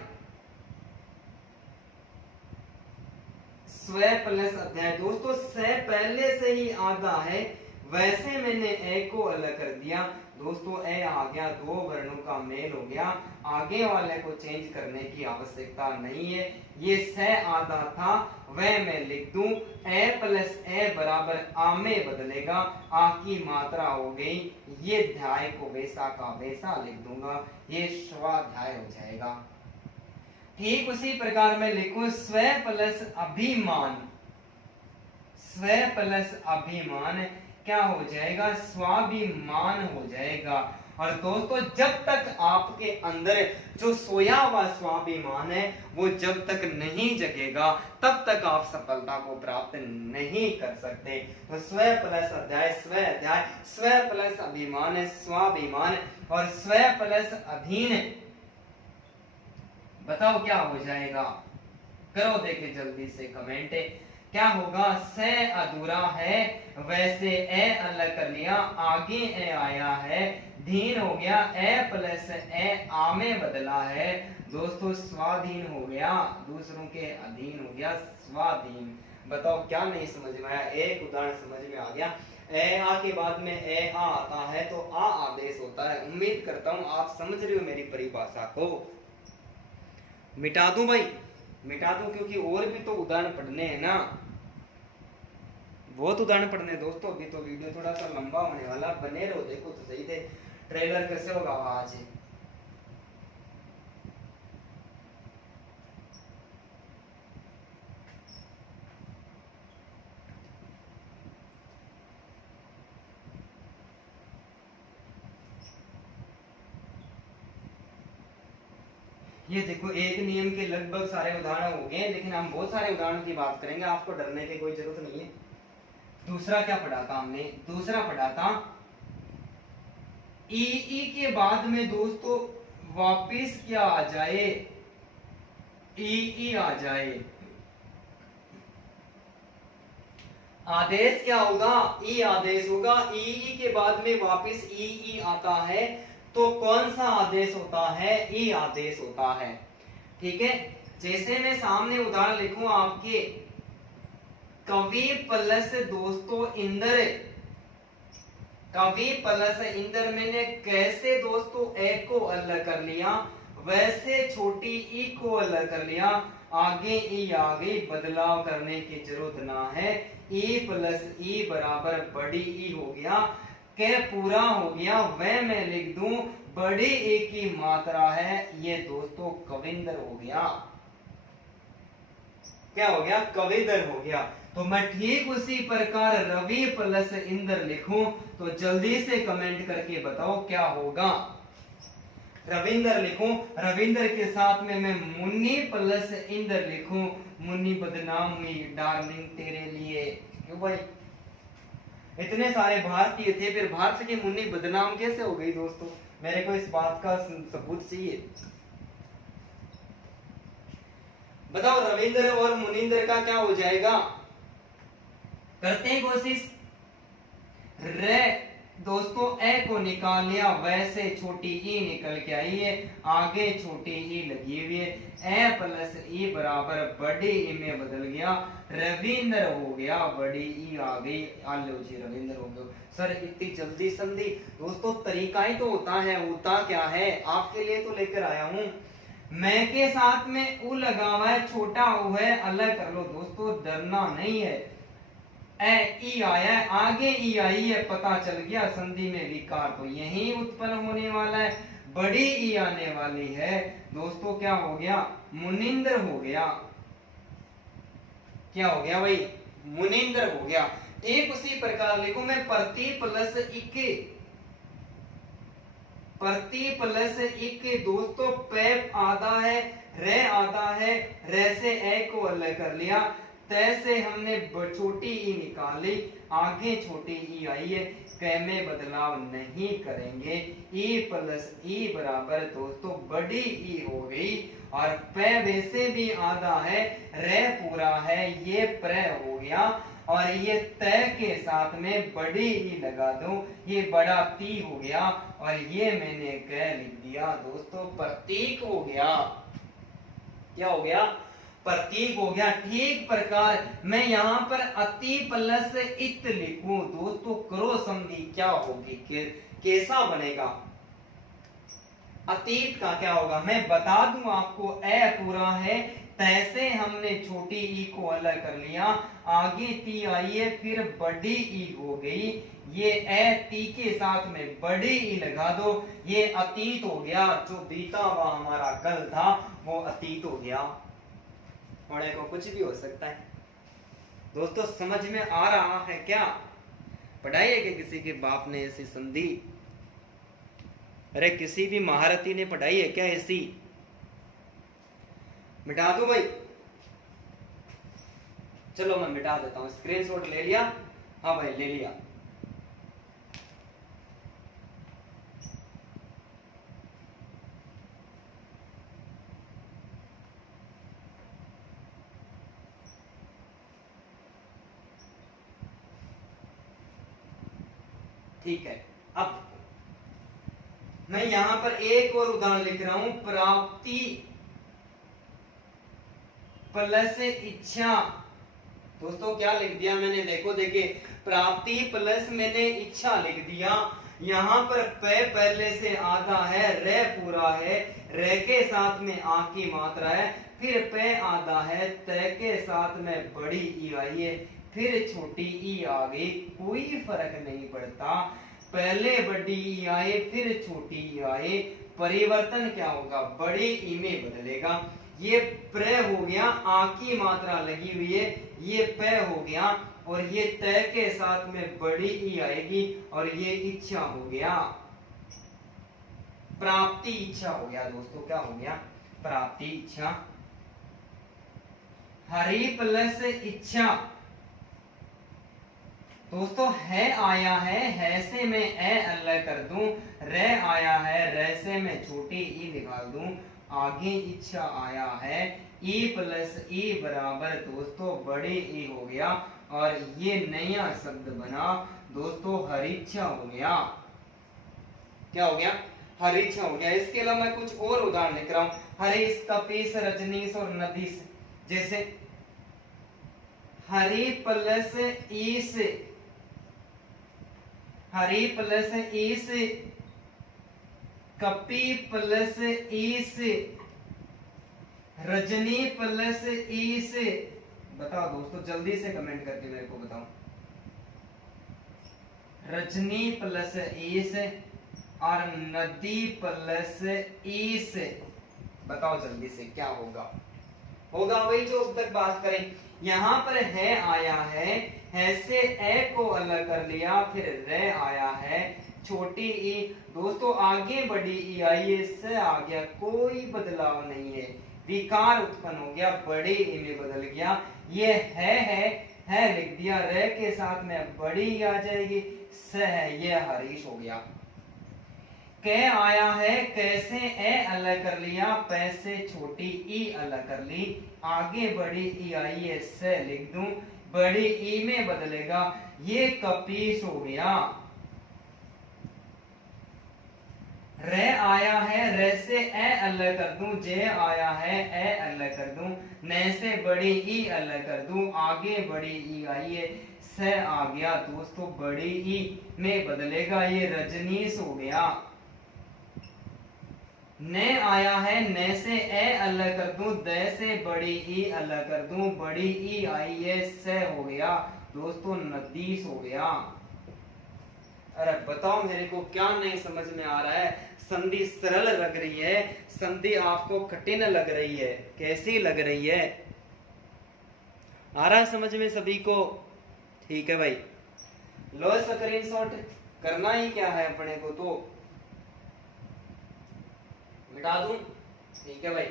स्व प्लस अध्याय। दोस्तों स पहले से ही आधा है, वैसे मैंने ए को अलग कर दिया। दोस्तों ए आ गया, दो वर्णों का मेल हो गया, आगे वाले को चेंज करने की आवश्यकता नहीं है। ये स आधा था, वह मैं लिख दूं ए प्लस ए बराबर आ में बदलेगा, आ की मात्रा हो गई। ये अध्याय को वैसा का वैसा लिख दूंगा, ये स्वाध्याय हो जाएगा। ठीक उसी प्रकार मैं लिखूं स्व प्लस अभिमान, स्व प्लस अभिमान क्या हो जाएगा? स्वाभिमान हो जाएगा। और दोस्तों जब तक आपके अंदर जो सोया हुआ स्वाभिमान है वो जब तक नहीं जगेगा तब तक आप सफलता को प्राप्त नहीं कर सकते। तो स्व प्लस अध्याय, स्व अध्याय, स्व प्लस अभिमान है स्वाभिमान, और स्व प्लस अधीन, बताओ क्या हो जाएगा? करो देखे जल्दी से कमेंट। क्या होगा? से अधूरा है, वैसे ए अलग कर लिया, आगे ए आया है, धीन हो गया, ए प्लस ए आ में बदला है। दोस्तों स्वाधीन हो गया, दूसरों के अधीन हो गया, स्वाधीन। बताओ क्या नहीं समझ में आया? एक उदाहरण समझ में आ गया। ए आ के बाद में ए आ आता है तो आ आदेश होता है। उम्मीद करता हूं आप समझ रहे हो मेरी परिभाषा को। मिटा दूं भाई? मिटा दूं क्योंकि और भी तो उदाहरण पढ़ने हैं ना, बहुत उदाहरण पढ़ने दोस्तों। अभी तो वीडियो थोड़ा सा लंबा होने वाला, बने रहो, देखो तो सही थे ट्रेलर कैसे होगा आज। ये देखो एक नियम के लगभग सारे उदाहरण हो गए, लेकिन हम बहुत सारे उदाहरणों की बात करेंगे, आपको डरने की कोई जरूरत नहीं है। दूसरा क्या पढ़ा था हमने? दूसरा पढ़ा था ई के बाद में दोस्तों वापिस क्या आ जाए? ई आ जाए। आदेश क्या होगा? ई आदेश होगा। ई के बाद में वापिस ई आता है तो कौन सा आदेश होता है? ई आदेश होता है। ठीक है। जैसे मैं सामने उदाहरण लिखूं आपके, कवि प्लस दोस्तों इंद्र, कवि प्लस इंद्र, मैंने कैसे दोस्तों ए को अलग कर लिया वैसे छोटी ई को अलग कर लिया, आगे ई आ गई, बदलाव करने की जरूरत ना है। ई प्लस ई बराबर बड़ी ई हो गया, के पूरा हो गया, वह मैं लिख दूं बड़ी ए की मात्रा है, ये दोस्तों कविंदर हो गया। क्या हो गया? कविंदर हो गया। तो मैं ठीक उसी प्रकार रवि प्लस इंद्र लिखूं तो जल्दी से कमेंट करके बताओ क्या होगा? रविंदर लिखूं, रविंदर के साथ में मैं मुन्नी प्लस इंद्र लिखूं, मुन्नी बदनाम हुई डार्लिंग तेरे लिए। क्यों भाई? इतने सारे भारतीय थे, फिर भारत की मुन्नी बदनाम कैसे हो गई दोस्तों? मेरे को इस बात का सबूत चाहिए। बताओ रविंद्र और मुनिंद्र का क्या हो जाएगा? करते हैं कोशिश। रे दोस्तों ए को निकाल लिया, वैसे छोटी ई निकल के आई है, आगे छोटी ई लगी हुई है, ए प्लस ई बराबर बड़ी ई में बदल गया, रविंद्र हो गया, बड़ी ई आ गई, आलो जी रविंद्र हो गया। सर इतनी जल्दी संधि? दोस्तों तरीका ही तो होता है, होता क्या है आपके लिए तो लेकर आया हूं। मैं के साथ में उ लगा हुआ है, छोटा उ है, अलग कर लो दोस्तों, डरना नहीं है। ए ई आया है, आगे ई आई है, पता चल गया संधि में विकार तो यही उत्पन्न होने वाला है, बड़ी ई आने वाली है दोस्तों। क्या हो गया? मुनिंद्र हो गया। क्या हो गया भाई? मुनिंद्र हो गया। ठीक उसी प्रकार लिखो मैं, प्रति प्लस इक्के, प्रति प्लस इक्के दोस्तों, पैप आधा है, रे आधा है, रे से ए को अलग कर लिया, तय से हमने छोटी ई निकाली, आगे छोटी ई आई है, क में बदलाव नहीं करेंगे, ई प्लस ई बराबर दोस्तों बड़ी ई हो गई, और प वैसे भी आधा है, रे पूरा है, ये प्र हो गया, और ये तय के साथ में बड़ी ई लगा दूं, ये बड़ा ती हो गया, और ये मैंने क लिख दिया दोस्तों, प्रतीक हो गया। क्या हो गया? प्रतीक हो गया। ठीक प्रकार मैं यहाँ पर अति प्लस इत लिखूं दोस्तों, करो संधि क्या होगी, कैसा बनेगा? अतीत का क्या होगा मैं बता दूं आपको, ए पूरा है, तैसे हमने छोटी ई को अलग कर लिया, आगे ती आई है, फिर बड़ी ई हो गई, ये ए ती के साथ में बड़ी ई लगा दो, ये अतीत हो गया, जो बीता हुआ हमारा कल था वो अतीत हो गया। होने को कुछ भी हो सकता है दोस्तों, समझ में आ रहा है क्या? पढ़ाई है कि किसी के बाप ने ऐसी संधि? अरे किसी भी महारथी ने पढ़ाई है क्या ऐसी? मिटा दो भाई, चलो मैं मिटा देता हूं। स्क्रीनशॉट ले लिया? हाँ भाई ले लिया। ठीक है, अब मैं यहां पर एक और उदाहरण लिख रहा हूं, प्राप्ति प्लस इच्छा। दोस्तों क्या लिख दिया मैंने, देखो देखिए, प्राप्ति प्लस मैंने इच्छा लिख दिया, यहां पर प पहले से आधा है, रे पूरा है, रे के साथ में आ की मात्रा है, फिर पे आधा है, तय के साथ में बड़ी ई आई है, फिर छोटी ई आ गई, कोई फर्क नहीं पड़ता, पहले बड़ी ई आए फिर छोटी ई आए, परिवर्तन क्या होगा, बड़ी ई में बदलेगा। ये प्र हो गया, आ की मात्रा लगी हुई है, ये प हो गया, और ये तय के साथ में बड़ी ई आएगी, और ये इच्छा हो गया, प्राप्ति इच्छा हो गया दोस्तों। क्या हो गया? प्राप्ति इच्छा। हरि प्लस इच्छा दोस्तों, है आया है से मैं ए अलग कर दूं, रे आया है, रे से मैं छोटी ई निकाल दूं, आगे इच्छा आया है, ई प्लस ई बराबर दोस्तों बड़ी ई हो गया, और ये नया शब्द बना दोस्तों हरिच्छा हो गया। क्या हो गया? हरिच्छा हो गया। इसके अलावा मैं कुछ और उदाहरण लिख रहा हूं, हरीश, कपीस, रजनीश और नदीश। जैसे हरि प्लस ईस, हरि प्लस ईस, कपी प्लस ईस, रजनी प्लस ईस। बताओ दोस्तों जल्दी से कमेंट करके मेरे को बताओ, रजनी प्लस ईस और नदी प्लस ईस, बताओ जल्दी से क्या होगा? होगा वही जो अब तक बात करें। यहां पर है आया है से ए को अलग कर लिया, फिर रे आया है, छोटी ई दोस्तों आगे बड़ी ई आई है, से आ गया, कोई बदलाव नहीं है, विकार उत्पन्न हो गया, बड़ी ई में बदल गया, ये है लिख दिया, रे के साथ में बड़ी ई आ जाएगी, से है, ये हरीश हो गया। कै आया है, कैसे ए अलग कर लिया, पैसे छोटी ई अलग कर ली, आगे बड़ी ई आई है, से लिख दूं, बड़ी ई में बदलेगा, ये कपीस हो गया। रे आया है, रे से ए अलग कर दूं, जे आया है ए अलग कर दूं, न से बड़ी ई अलग कर दूं, आगे बड़ी ई आई है, से आ गया दोस्तों बड़ी ई में बदलेगा, ये रजनीश हो गया। न आया है, न से ए अलग कर दूं, द से बड़ी ई अलग कर दूं, बड़ी ई आई है, से हो गया दोस्तों नदीस हो गया। अरे बताओ मेरे को क्या नहीं समझ में आ रहा है? संधि सरल लग रही है, संधि आपको कठिन लग रही है, कैसी लग रही है? आ रहा है समझ में सभी को? ठीक है भाई, लो स्क्रीनशॉट। करना ही क्या है अपने को, तो मिटा दूं। ठीक है भाई,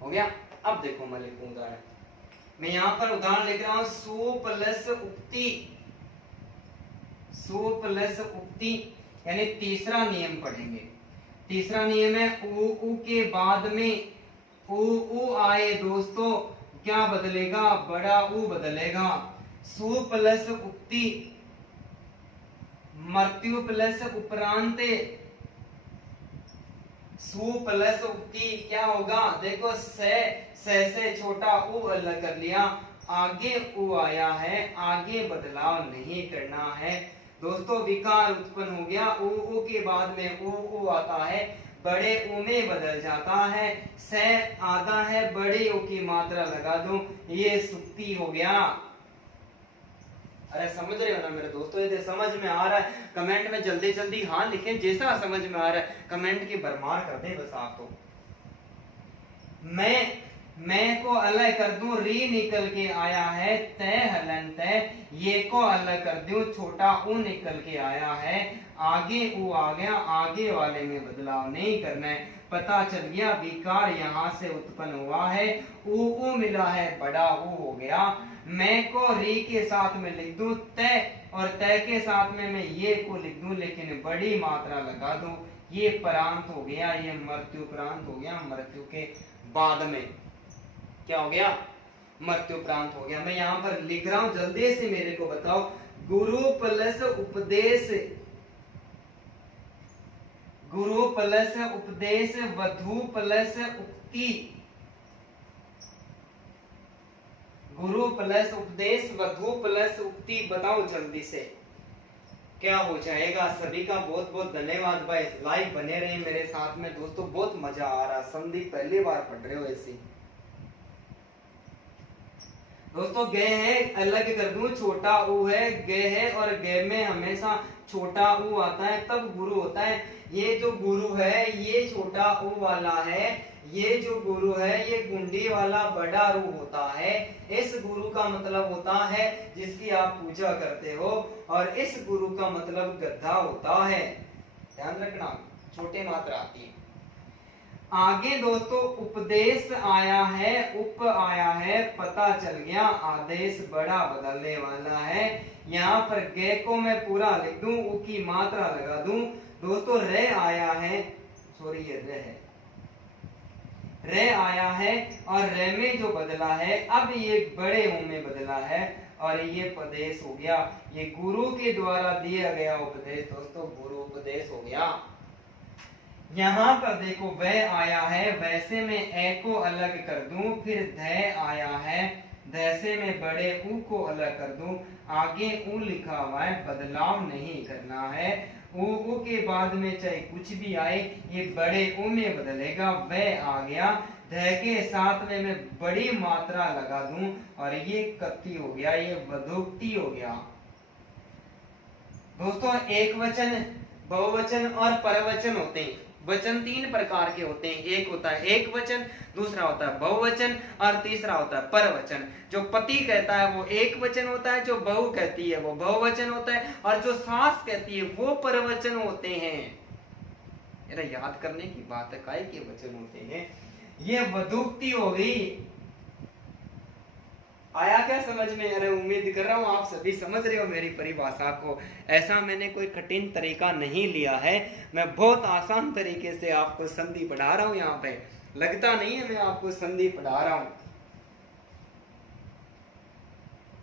हो गया। अब देखो मैं लिखूं उदाहरण, मैं यहां पर उदाहरण लिख रहा हूं सु प्लस उक्ति, सु प्लस उक्ति यानी तीसरा नियम पढ़ेंगे। तीसरा नियम है उ उ के बाद में उ उ आए दोस्तों, क्या बदलेगा? बड़ा उ बदलेगा। सु प्लस उक्ति, मृत्यु प्लस उपरांत, सु प्लस उक्ति क्या होगा? देखो से छोटा उ अलग कर लिया, आगे उ आया है, आगे बदलाव नहीं करना है दोस्तों। विकार उत्पन्न हो गया, उ के बाद में उ आता है, बड़े उ में बदल जाता है, से आधा है, बड़े उ की मात्रा लगा दूं, ये सुक्ति हो गया। अरे समझ रहे हो ना मेरे दोस्तों? यदि समझ में आ रहा है कमेंट में जल्दी जल्दी हाँ लिखें, जैसा समझ में आ रहा है कमेंट की भरमार कर दे बस आप। तो मैं को अलग कर दूं, री निकल के आया है, तय हलन तय, ये को अलग कर दूं, छोटा ऊ निकल के आया है, आगे ऊ आ गया, आगे वाले में बदलाव नहीं करना है। पता चल गया विकार यहां से उत्पन्न हुआ है, ऊ मिला है, बड़ा ऊ हो गया। मैं को री के साथ में लिख दूं तय, और तय के साथ में मैं ये को लिख दूं, लेकिन बड़ी मात्रा लगा दूं, ये प्रांत हो गया, ये मृत्यु प्रांत हो गया। मृत्यु के बाद में क्या हो गया? मृत्यु प्रांत हो गया। मैं यहां पर लिख रहा हूं, जल्दी से मेरे को बताओ। गुरु प्लस उपदेश, गुरु प्लस उपदेश, वधु प्लस उक्ति, गुरु प्लस उपदेश, वधु प्लस उक्ति, बताओ जल्दी से क्या हो जाएगा? सभी का बहुत बहुत धन्यवाद भाई, लाइव बने रहे मेरे साथ में दोस्तों, बहुत मजा आ रहा। संधि पहली बार पढ़ रहे हो ऐसी दोस्तों। गे है अलग कर दूं, छोटा ऊ है, गे है और गे में हमेशा छोटा ऊ आता है तब गुरु होता है। ये जो गुरु है ये छोटा ऊ वाला है, ये जो गुरु है ये गुंडी वाला बड़ा रू होता है। इस गुरु का मतलब होता है जिसकी आप पूजा करते हो, और इस गुरु का मतलब गद्दा होता है। ध्यान रखना, छोटे मात्रा आती है। आगे दोस्तों उपदेश आया है, उप आया है, पता चल गया, आदेश बड़ा बदलने वाला है। यहाँ पर गे को मैं पूरा लिख दूं, उ की मात्रा लगा दूं दोस्तों। रे आया है, सॉरी ये रे है, रे आया है और रे में जो बदला है अब ये बड़े ऊ में बदला है, और ये उपदेश हो गया। ये गुरु के द्वारा दिया गया उपदेश दोस्तों, गुरु उपदेश हो गया। यहाँ पर देखो वह आया है, वैसे में ए को अलग कर दूं, फिर ध आया है, ध से मैं बड़े ऊ को अलग कर दूं, आगे ऊ लिखा हुआ है, बदलाव नहीं करना है। ऊ के बाद में चाहे कुछ भी आए ये बड़े ऊ में बदलेगा, वह आ गया। ध के साथ में मैं बड़ी मात्रा लगा दूं और ये कत्ती हो गया, ये वधोक्ति हो गया। दोस्तों एक वचन, बहुवचन और परवचन होते हैं। वचन तीन प्रकार के होते हैं, एक होता है एक वचन, दूसरा होता है बहुवचन और तीसरा होता है परवचन। जो पति कहता है वो एक वचन होता है, जो बहू कहती है वो बहुवचन होता है, और जो सास कहती है वो परवचन होते हैं। मेरा याद करने की बात है, काय के वचन होते हैं। ये वधूक्ति हो गई। आया क्या समझ में? अरे उम्मीद कर रहा हूँ आप सभी समझ रहे हो मेरी परिभाषा को। ऐसा मैंने कोई कठिन तरीका नहीं लिया है, मैं बहुत आसान तरीके से आपको संधि पढ़ा रहा हूँ। यहाँ पे लगता नहीं है मैं आपको संधि पढ़ा रहा हूँ।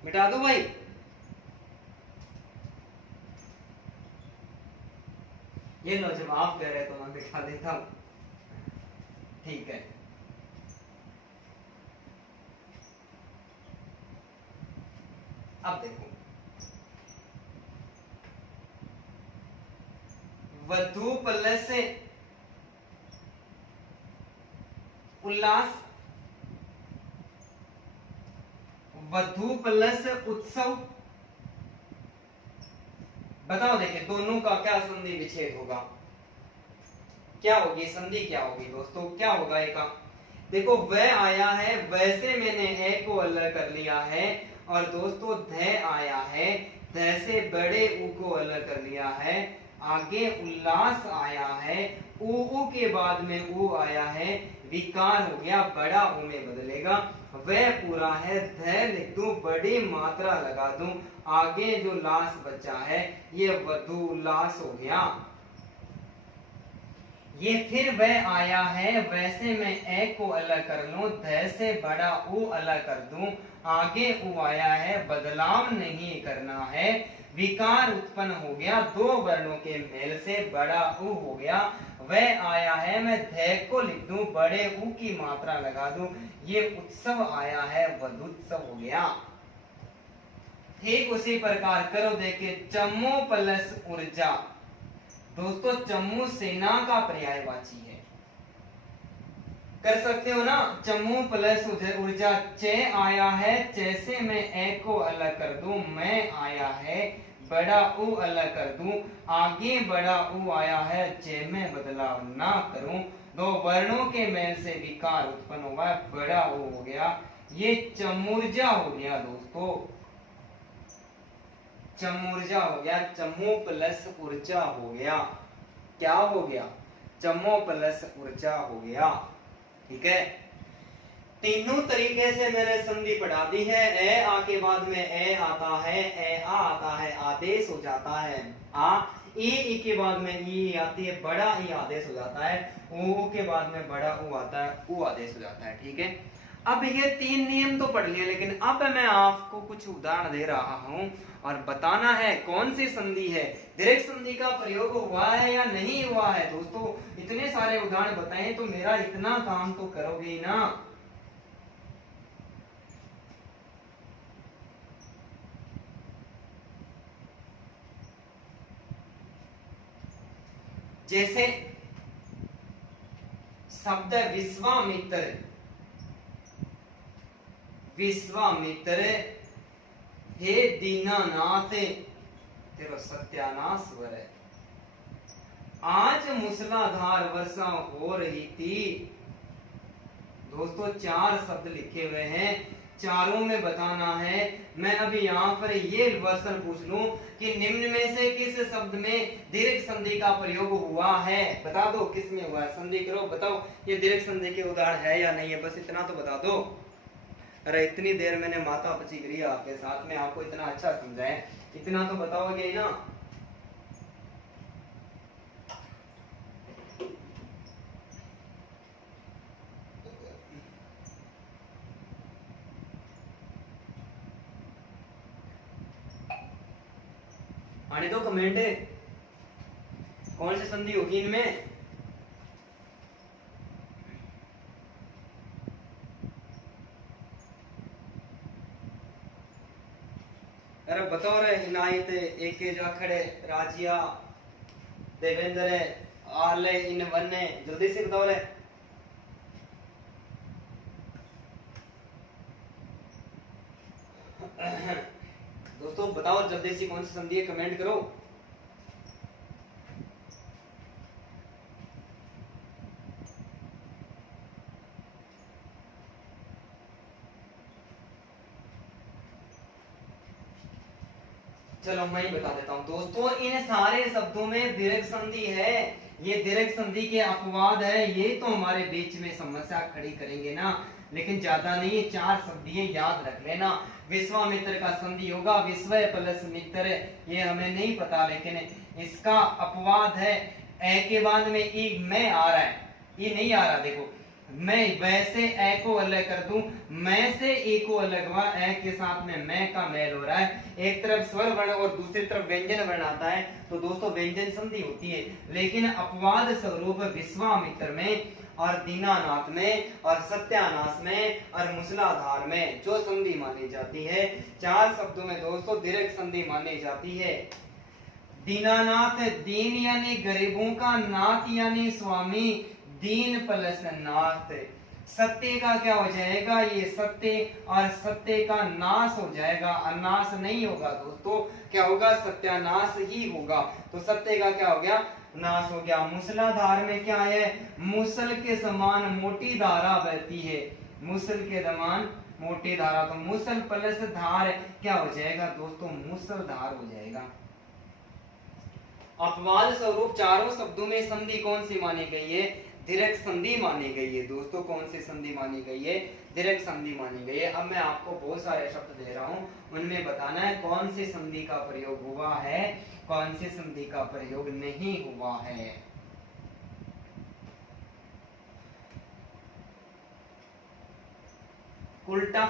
मिटा दो भाई। ये लो, जब आप कह रहे तो मैं बिठा देता हूँ। ठीक है, अब देखो, वधु प्लस उल्लास, वधु प्लस उत्सव। बताओ, देखिए दोनों का क्या संधि विच्छेद होगा, क्या होगी संधि, क्या होगी दोस्तों, क्या होगा एक? देखो वह आया है, वैसे मैंने ए को अलग कर लिया है, और दोस्तों ध आया है, ध से बड़े ऊ को अलग कर लिया है। आगे उल्लास आया है, ऊ के बाद में ऊ आया है, विकार हो गया, बड़ा ऊ में बदलेगा। वह पूरा है, ध लिख दूं, बड़ी मात्रा लगा दूं, आगे जो लाश बचा है ये वधु उल्लास हो गया। ये फिर वह आया है, वैसे मैं ए को अलग कर लूं, ध से बड़ा ऊ अलग कर दूं, आगे ऊ आया है, बदलाव नहीं करना है, विकार उत्पन्न हो गया, दो वर्णों के मेल से बड़ा ऊ हो गया। वह आया है, मैं ध को लिख दूं, बड़े ऊ की मात्रा लगा दूं, ये उत्सव आया है, वधुत्सव हो गया। ठीक उसी प्रकार करो, देखे चमो प्लस ऊर्जा। दोस्तों चमू सेना का पर्यायवाची है, कर सकते हो ना। चमू प्लस ऊर्जा, चे आया है, चे से मैं ए को अलग कर दूं, मैं आया है, बड़ा ऊ अलग कर दूं, आगे बड़ा ऊ आया है, चे में बदलाव ना करूं, दो वर्णों के मेल से विकार उत्पन्न हुआ, बड़ा ऊ हो गया, ये चमूर्जा हो गया दोस्तों, चमूर्जा हो गया, चमो प्लस ऊर्जा हो गया। क्या हो गया? चमो प्लस ऊर्जा हो गया। ठीक है, तीनों तरीके से मैंने संधि पढ़ा दी है। ए आ के बाद में ए आता है, ए आ आता है, आदेश हो जाता है आ। ई के बाद में ई आती है, बड़ा ई आदेश हो जाता है। ऊ के बाद में बड़ा ऊ आता है, ऊ आदेश हो जाता है। ठीक है, अब ये तीन नियम तो पढ़ लिए, लेकिन अब मैं आपको कुछ उदाहरण दे रहा हूं और बताना है कौन सी संधि है, दीर्घ संधि का प्रयोग हुआ है या नहीं हुआ है। दोस्तों इतने सारे उदाहरण बताए तो मेरा इतना काम तो करोगे ही ना। जैसे शब्द विश्वामित्र, विश्वामित्र हे दीनानाथ तेरा सत्यानाश वर। आज मूसलाधार वर्षा हो रही थी। दोस्तों चार शब्द लिखे हुए हैं, चारों में बताना है। मैं अभी यहाँ पर ये वर्षन पूछ लूं कि निम्न में से किस शब्द में दीर्घ संधि का प्रयोग हुआ है, बता दो किस में हुआ है, संधि करो बताओ ये दीर्घ संधि के उदाहरण है या नहीं है, बस इतना तो बता दो। अरे इतनी देर मैंने माता पची करी आपके साथ में, आपको इतना अच्छा समझाए, इतना तो बताओगे ही ना। आने दो कमेंट, कौन सी संधि होगी इनमें। अरे बताओ रे, इनायत एक जाखड़े राजिया देवेंद्र आले इन वन्ने, जल्दी से बताओ रे। दोस्तों बताओ जल्दी से कौन सी संधि है, कमेंट करो। चलो मैं ही बता देता हूं दोस्तों, इन सारे शब्दों में दीर्घ संधि है। ये दीर्घ संधि के अपवाद है, ये तो हमारे बीच में समस्या खड़ी करेंगे ना। लेकिन ज्यादा नहीं, 4 शब्द ये याद रख लेना। विश्वामित्र का संधि होगा विश्व प्लस मित्र, ये हमें नहीं पता, लेकिन इसका अपवाद है ए के बाद में ई मैं आ रहा है, ये नहीं आ रहा। देखो मैं वैसे ए को अलग कर दूं, मैं से ए को अलग हुआ, ए के साथ में मैं का मेल हो रहा है, एक तरफ स्वर वर्ण और दूसरी तरफ व्यंजन वर्ण आता है, तो दोस्तों व्यंजन संधि होती है। लेकिन अपवाद स्वरूप विश्वामित्र में और दीनानाथ में और सत्यानाश में और मूसलाधार में जो संधि मानी जाती है, 4 शब्दों में दोस्तों दीर्घ संधि मानी जाती है। दीनानाथ, दीन यानी गरीबों का, नाथ यानी स्वामी, दीन प्लस नाथ। सत्य का क्या हो जाएगा, ये सत्य, और सत्य का नाश हो जाएगा, अनाश नहीं होगा दोस्तों, क्या होगा, सत्यानाश ही होगा। तो सत्य का क्या हो गया, नाश हो गया। मूसलाधार में क्या है, मूसल के समान मोटी धारा बहती है, मूसल के समान मोटी धारा, तो मूसल प्लस धार क्या हो जाएगा दोस्तों, मूसलधार हो जाएगा। अपवाद स्वरूप चारों शब्दों में संधि कौन सी मानी गई है, दीर्घ संधि मानी गई है दोस्तों। कौन सी संधि मानी गई है, दीर्घ संधि मानी गई है। अब मैं आपको बहुत सारे शब्द दे रहा हूं, उनमें बताना है कौन सी संधि का प्रयोग हुआ है, कौन सी संधि का प्रयोग नहीं हुआ है। उल्टा,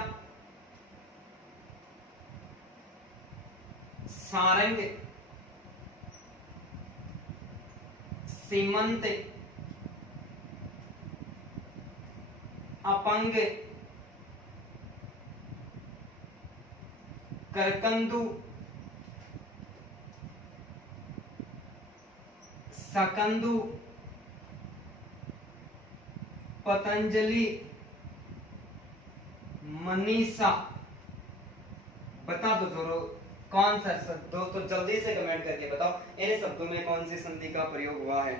सारंग, सीमंत, अपंग, करकंदू, सकंदू, पतंजलि, मनीषा। बता दो दोस्तों कौन सा शब्द, दोस्तों जल्दी से कमेंट करके बताओ इन शब्दों में कौन सी संधि का प्रयोग हुआ है।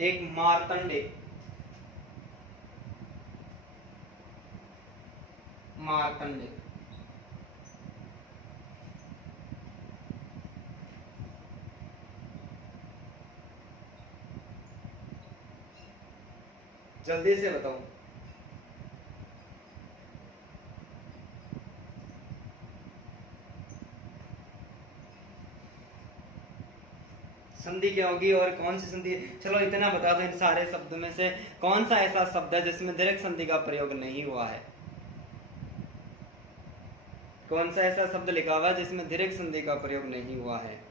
एक मार्तंडे, मार्तंडे, जल्दी से बताओ। संधि क्या होगी और कौन सी संधि, चलो इतना बता दो इन सारे शब्दों में से कौन सा ऐसा शब्द है जिसमें दीर्घ संधि का प्रयोग नहीं हुआ है। कौन सा ऐसा शब्द लिखा हुआ है जिसमें दीर्घ संधि का प्रयोग नहीं हुआ है।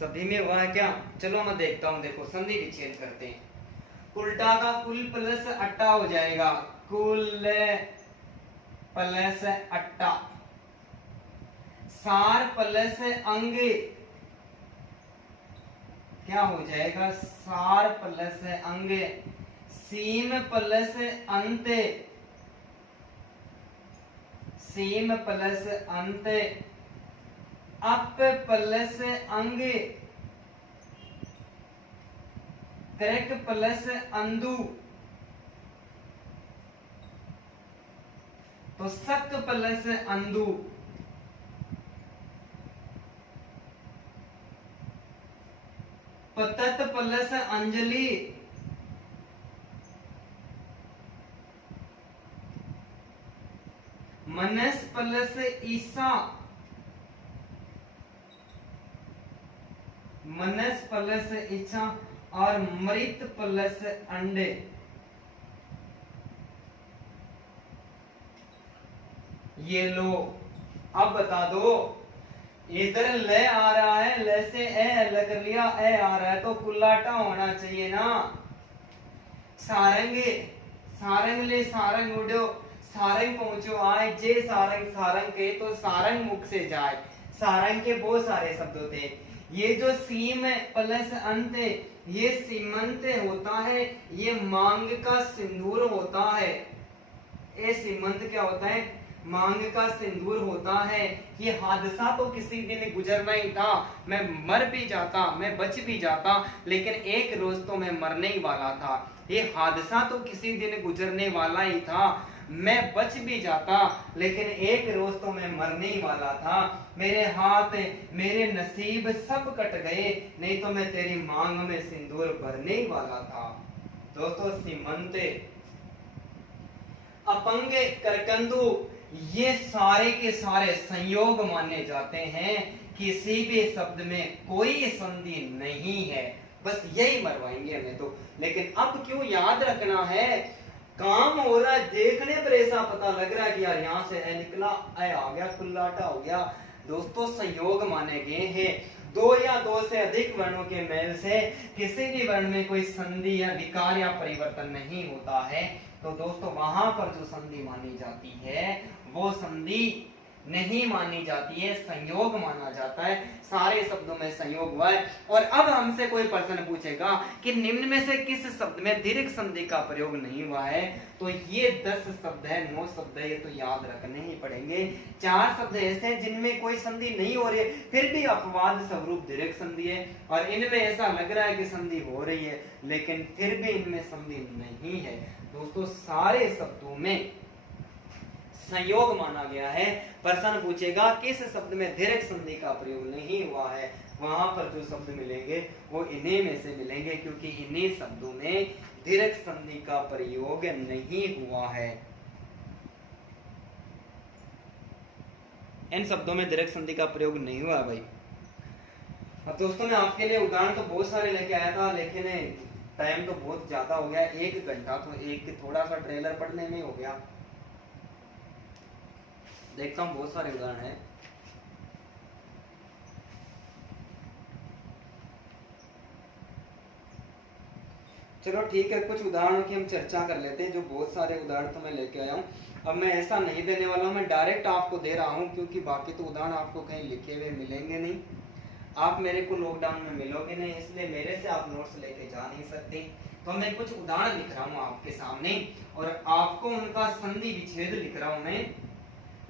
सभी में हुआ है क्या, चलो मैं देखता हूं। देखो संधि विच्छेद करते हैं। उल्टा का कुल प्लस अट्टा हो जाएगा, कुल प्लस अट्टा। सार प्लस अंग क्या हो जाएगा, सार प्लस अंग। सीम प्लस अंत, सीम प्लस अंत। अप प्लस अंग, करक प्लस अंदु। तो सक प्लस अंदु। पतत प्लस अंजलि। मनस प्लस ईसा, मनस प्लस इच्छा, और मृत प्लस अंडे। ये लो, अब बता दो, इधर ले आ रहा है, ले से ए अलग कर लिया, ए आ रहा है तो कुल्लाटा होना चाहिए ना। सारंग, सारंग ले सारंग उड़ो, सारंग पहुंचो आए, जे सारंग सारंग के तो सारंग मुख से जाए। सारंग के बहुत सारे शब्द होते हैं। ये जो सीम प्लस अंत, ये सीमंत होता है, ये मांग का सिंदूर होता है। ये सीमंत क्या होता है, मांग का सिंदूर होता है। ये हादसा तो किसी दिन गुजरना ही था, मैं मर भी जाता, मैं बच भी जाता, लेकिन एक रोज तो मैं मरने ही वाला था। ये हादसा तो किसी दिन गुजरने वाला ही था, मैं बच भी जाता, लेकिन एक रोज तो मैं मरने ही वाला था। मेरे हाथ मेरे नसीब सब कट गए, नहीं तो मैं तेरी मांग में सिंदूर भरने ही वाला था। दोस्तों, सीमंत, अपंग, करकंदू, ये सारे के सारे संयोग माने जाते हैं। किसी भी शब्द में कोई संधि नहीं है, बस यही मरवाएंगे हमें तो। लेकिन अब क्यों याद रखना है, काम हो रहा है, देखने पर ऐसा पता लग रहा है कि यार यहाँ से ए निकला, ए आ गया, कुल्लाटा हो गया। दोस्तों, संयोग माने गए हैं। दो या दो से अधिक वर्णों के मेल से किसी भी वर्ण में कोई संधि या विकार या परिवर्तन नहीं होता है। तो दोस्तों, वहां पर जो संधि मानी जाती है वो संधि नहीं मानी जाती है, संयोग माना जाता है। सारे शब्दों में संयोग हुआ है। और अब हमसे कोई प्रश्न पूछेगा कि निम्न में से किस शब्द में दीर्घ संधि का प्रयोग नहीं हुआ है, तो ये 10 शब्द है, 9 शब्द है, ये तो याद रखने ही पड़ेंगे। 4 शब्द ऐसे हैं जिनमें कोई संधि नहीं हो रही है, फिर भी अपवाद स्वरूप दीर्घ संधि है, और इनमें ऐसा लग रहा है कि संधि हो रही है, लेकिन फिर भी इनमें संधि नहीं है। दोस्तों, सारे शब्दों में संयोग माना गया है। प्रश्न पूछेगा किस शब्द में दीर्घ संधि का प्रयोग नहीं हुआ है, वहां पर जो शब्द मिलेंगे वो इन्हीं में से मिलेंगे, क्योंकि इन्हीं शब्दों में दीर्घ संधि का प्रयोग नहीं हुआ है। इन शब्दों में दीर्घ संधि का प्रयोग नहीं हुआ भाई। अब दोस्तों, मैं आपके लिए उदाहरण तो बहुत सारे लेके आया था, लेकिन टाइम तो बहुत ज्यादा हो गया, 1 घंटा तो एक थोड़ा सा ट्रेलर पढ़ने में हो गया। देखता हूं, बहुत सारे उदाहरण हैं। चलो ठीक है, कुछ उदाहरणों की हम चर्चा कर लेते हैं। जो बहुत सारे उदाहरण तो मैं लेके आया हूँ, अब मैं ऐसा नहीं देने वाला हूँ, मैं डायरेक्ट आपको दे रहा हूँ, क्योंकि बाकी तो उदाहरण आपको कहीं लिखे हुए मिलेंगे नहीं। आप मेरे को लॉकडाउन में मिलोगे नहीं, इसलिए मेरे से आप नोट्स लेके जा नहीं सकते। तो मैं कुछ उदाहरण लिख रहा हूँ आपके सामने, और आपको उनका संधि विच्छेद लिख रहा हूँ।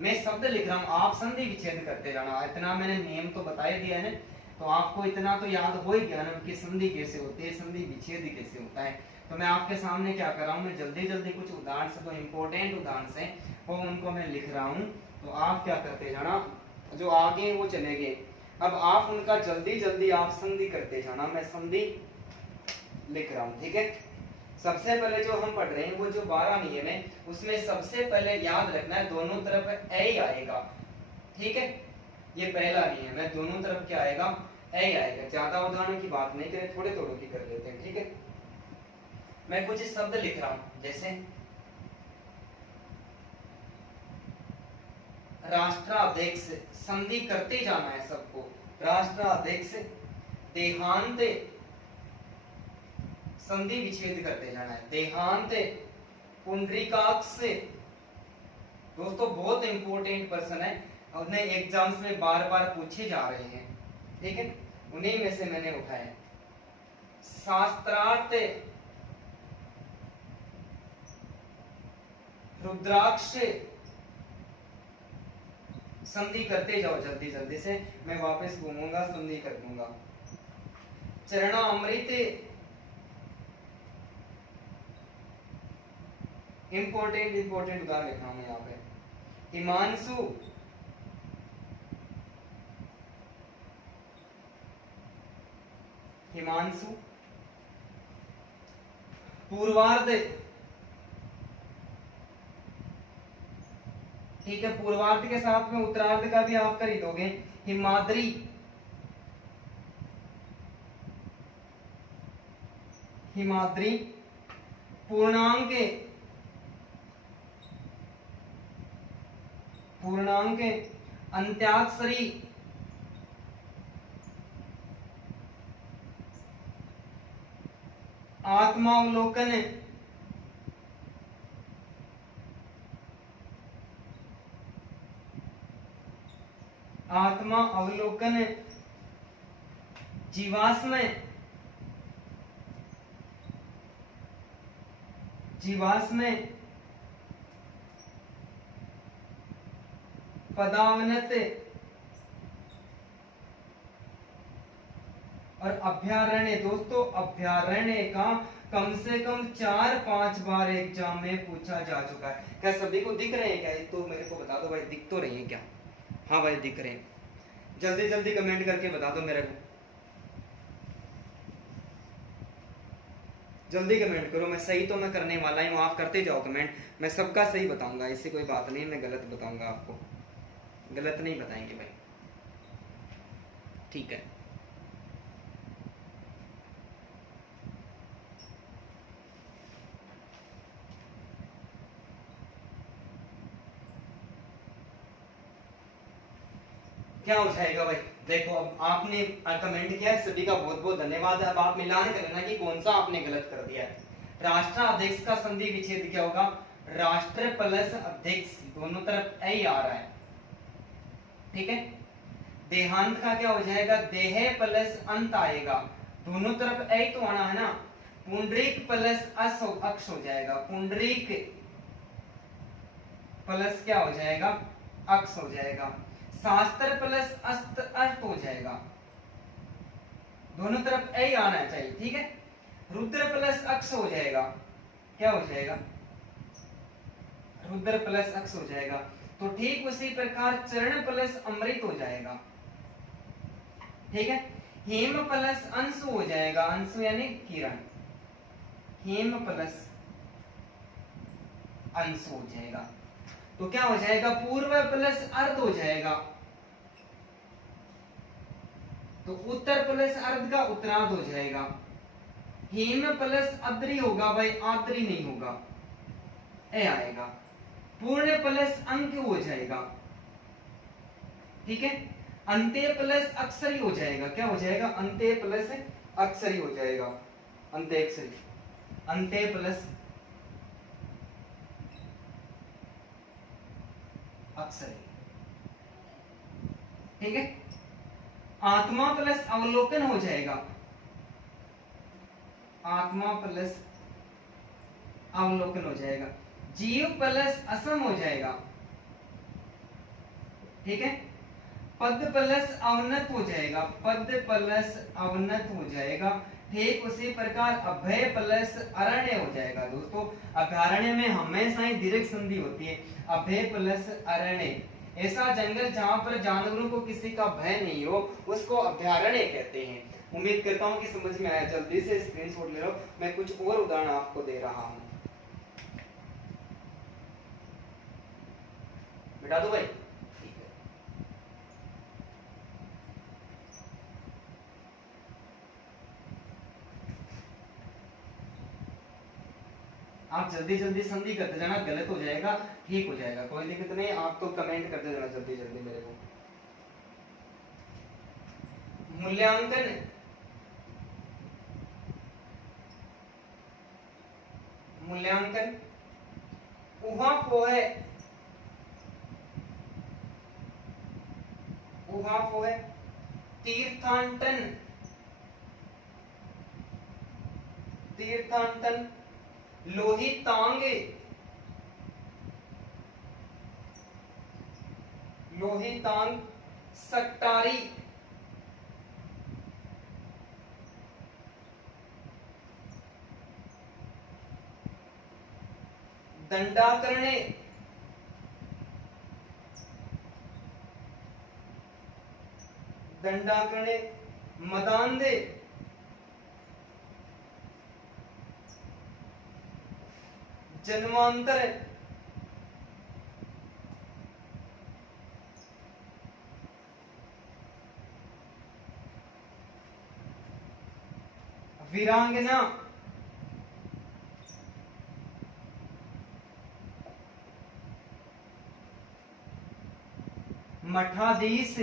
मैं शब्द लिख रहा हूँ, आप संधि विच्छेद करते जाना। इतना मैंने नियम तो बता ही दिया है, तो आपको इतना तो याद हो ही गया ना कि संधि कैसे होती है, संधि विच्छेद कैसे होता है। तो मैं आपके सामने क्या कर रहा हूँ, मैं जल्दी जल्दी कुछ उदाहरण से, तो इंपॉर्टेंट उदाहरण से वो उनको मैं लिख रहा हूँ। तो आप क्या करते जाना, जो आगे वो चले गए, अब आप उनका जल्दी जल्दी आप संधि करते जाना। मैं संधि लिख रहा हूँ, ठीक है। सबसे पहले जो हम पढ़ रहे हैं वो जो 12 नियम है, उसमें सबसे पहले याद रखना है दोनों तरफ ए आएगा, ठीक है। ये पहला नियम है, दोनों तरफ क्या आएगा, ए आएगा। ज्यादा उदाहरणों की बात नहीं करें, थोड़े थोड़ों की कर लेते हैं, ठीक है। मैं कुछ शब्द लिख रहा हूं, जैसे राष्ट्राध्यक्ष, संधि करते जाना है सबको। राष्ट्राध्यक्ष, देहांत, संधि विच्छेद करते जाना है। देहांत, पुंडरीकाक्ष। दोस्तों, बहुत इंपॉर्टेंट पर्सन है, उन्हें एग्जाम्स में बार बार पूछे जा रहे हैं, ठीक है, उन्हीं में से मैंने उठाया। शास्त्रार्थ, रुद्राक्ष। संधि करते जाओ जल्दी जल्दी से, मैं वापस घूमूंगा, संधि कर दूंगा। चरणामृत, इंपॉर्टेंट उदाहरण लिख रहा हूं यहाँ पे। हिमांशु, हिमांशु। पूर्वार्ध, ठीक है, पूर्वार्ध के साथ में उत्तरार्ध का भी आप कर ही दोगे। हिमाद्री, हिमाद्री। पूर्णांक, पूर्णांक। अंत्याक्षरी, आत्मावलोकन, आत्मा अवलोकन। जीवाश्म, जीवाश्म। पदावनत और अभ्यारण्य। दोस्तों अभ्यारण्य का कम से कम 4-5 बार एग्जाम में पूछा जा चुका है। क्या सभी को दिख रहे हैं क्या? तो मेरे को बता दो भाई, दिख तो रही है क्या? हाँ भाई दिख रहे हैं, जल्दी जल्दी कमेंट करके बता दो मेरे को, जल्दी कमेंट करो। मैं सही तो मैं करने वाला हूँ, आप करते जाओ कमेंट, मैं सबका सही बताऊंगा, इससे कोई बात नहीं मैं गलत बताऊंगा आपको, गलत नहीं बताएंगे भाई, ठीक है। क्या हो जाएगा भाई? देखो अब आपने कमेंट किया है, सभी का बहुत बहुत धन्यवाद। अब आप मिलान कर लेना कि कौन सा आपने गलत कर दिया है। राष्ट्राध्यक्ष का संधि विच्छेद क्या होगा? राष्ट्र प्लस अध्यक्ष, दोनों तरफ ऐ आ रहा है, ठीक है। देहांत का क्या हो जाएगा? देह प्लस अंत आएगा, दोनों तरफ ऐ तो आना है ना। पुंडरीक प्लस अक्ष हो जाएगा, पुंडरीक प्लस क्या हो जाएगा? अक्ष हो जाएगा। शास्त्र प्लस अर्थ हो जाएगा, दोनों तरफ ऐ आना चाहिए, ठीक है। रुद्र प्लस अक्ष हो जाएगा, क्या हो जाएगा? रुद्र प्लस अक्ष हो जाएगा। तो ठीक उसी प्रकार चरण प्लस अमृत हो जाएगा, ठीक है। हेम प्लस अंशु हो जाएगा, अंशु यानी किरण, हेम प्लस अंशु हो जाएगा। तो क्या हो जाएगा? पूर्व प्लस अर्ध हो जाएगा, तो उत्तर प्लस अर्ध का उत्तरार्ध हो जाएगा। हेम प्लस अद्री होगा भाई, आद्री नहीं होगा, ए आएगा। पूर्ण प्लस अंक हो जाएगा, ठीक है। अंत्य प्लस अक्षरी हो जाएगा, क्या हो जाएगा? अंत्य प्लस अक्षरी हो जाएगा, अंत्य अक्षरी, अंत्य प्लस अक्षरी, ठीक है। आत्मा प्लस अवलोकन हो जाएगा, आत्मा प्लस अवलोकन हो जाएगा। जीव प्लस असम हो जाएगा, ठीक है। पद प्लस अवनत हो जाएगा, पद प्लस अवनत हो जाएगा। ठीक उसी प्रकार अभय प्लस अरण्य हो जाएगा। दोस्तों अभयारण्य में हमेशा ही दीर्घ संधि होती है, अभय प्लस अरण्य। ऐसा जंगल जहां पर जानवरों को किसी का भय नहीं हो उसको अभयारण्य कहते हैं। उम्मीद करता हूं कि समझ में आया। जल्दी से स्क्रीनशॉट ले लो, मैं कुछ और उदाहरण आपको दे रहा हूं। बिठा दो भाई, ठीक है। आप जल्दी जल्दी संधि करते जाना, गलत हो जाएगा ठीक हो जाएगा, कोई दिक्कत नहीं। आप तो कमेंट करते जाना जल्दी जल्दी मेरे को। मूल्यांकन, मूल्यांकन उहापोह, उहापोह, तीर्थाटन, तीर्थाटन, लोहितांग, लोहितांग, सट्टारी, दंडाकरणे, दंडाकरणे, मदांधे, जन्मांतर, वीरांगना, मठाधीश,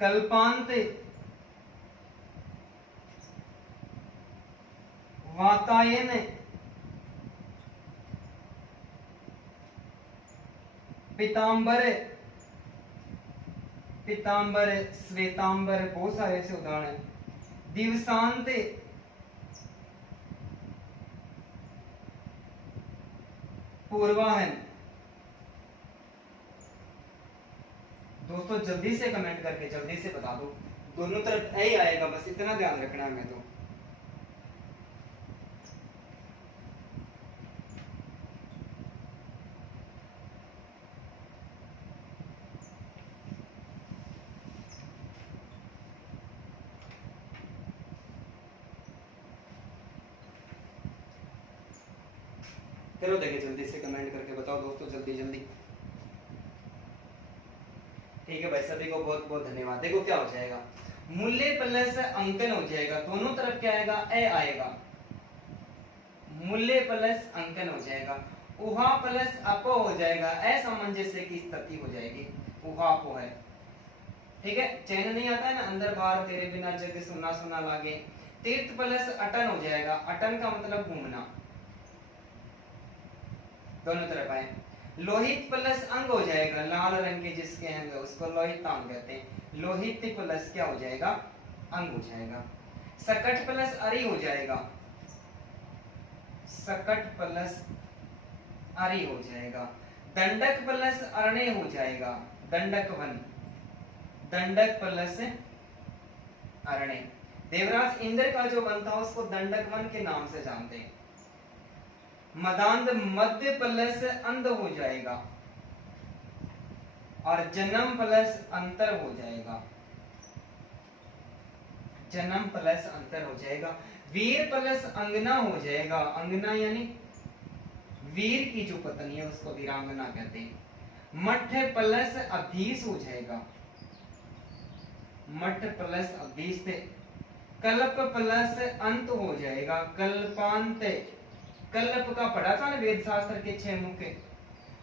कल्पांत, वातायन, पीतांबर, पीतांबर, श्वेतांबर, बहुत सारे ऐसे उदाहरण हैं। दिवसांत, पूर्वाहन। दोस्तों जल्दी से कमेंट करके जल्दी से बता दो, दोनों तरफ ए ही आएगा, बस इतना ध्यान रखना है हमें। तो चलो देखिए जल्दी से कमेंट करके बताओ दोस्तों, जल्दी जल्दी। ठीक है भाई, सभी को बहुत बहुत धन्यवाद। देखो क्या हो जाएगा, मूल्य प्लस अंकन हो जाएगा, दोनों तरफ क्या आएगा, ए आएगा। मूल्य प्लस अंकन हो जाएगा, उहा प्लस अपो हो जाएगा, असामंजस्य की स्थिति हो जाएगी, उहा अपो है। ठीक है, चैन नहीं आता है ना, अंदर बाहर तेरे बिना जग सुना सुना लागे। तीर्थ प्लस अटन हो जाएगा, अटन का मतलब घूमना, दोनों तरफ आए। लोहित प्लस अंग हो जाएगा, लाल रंग के जिसके अंग उसको लोहित अंग कहते हैं। लोहित प्लस क्या हो जाएगा, अंग हो जाएगा। सकट प्लस अरि हो जाएगा, सकट प्लस अरि हो जाएगा। दंडक प्लस अरण्य हो जाएगा, दंडक वन, दंडक प्लस अरण्य। देवराज इंद्र का जो वन था उसको दंडक वन के नाम से जानते हैं। मदांध मध्य प्लस अंध हो जाएगा, और जन्म प्लस अंतर हो जाएगा, जन्म प्लस अंतर हो जाएगा। वीर प्लस अंगना हो जाएगा, अंगना यानी वीर की जो पत्नी है उसको वीरांगना कहते हैं। मठ प्लस अधीश हो जाएगा, मठ प्लस अधीश। कल्प प्लस अंत हो जाएगा, कल्पांत। कल्प का पढ़ा था ना वेद शास्त्र के 6 मुख्य।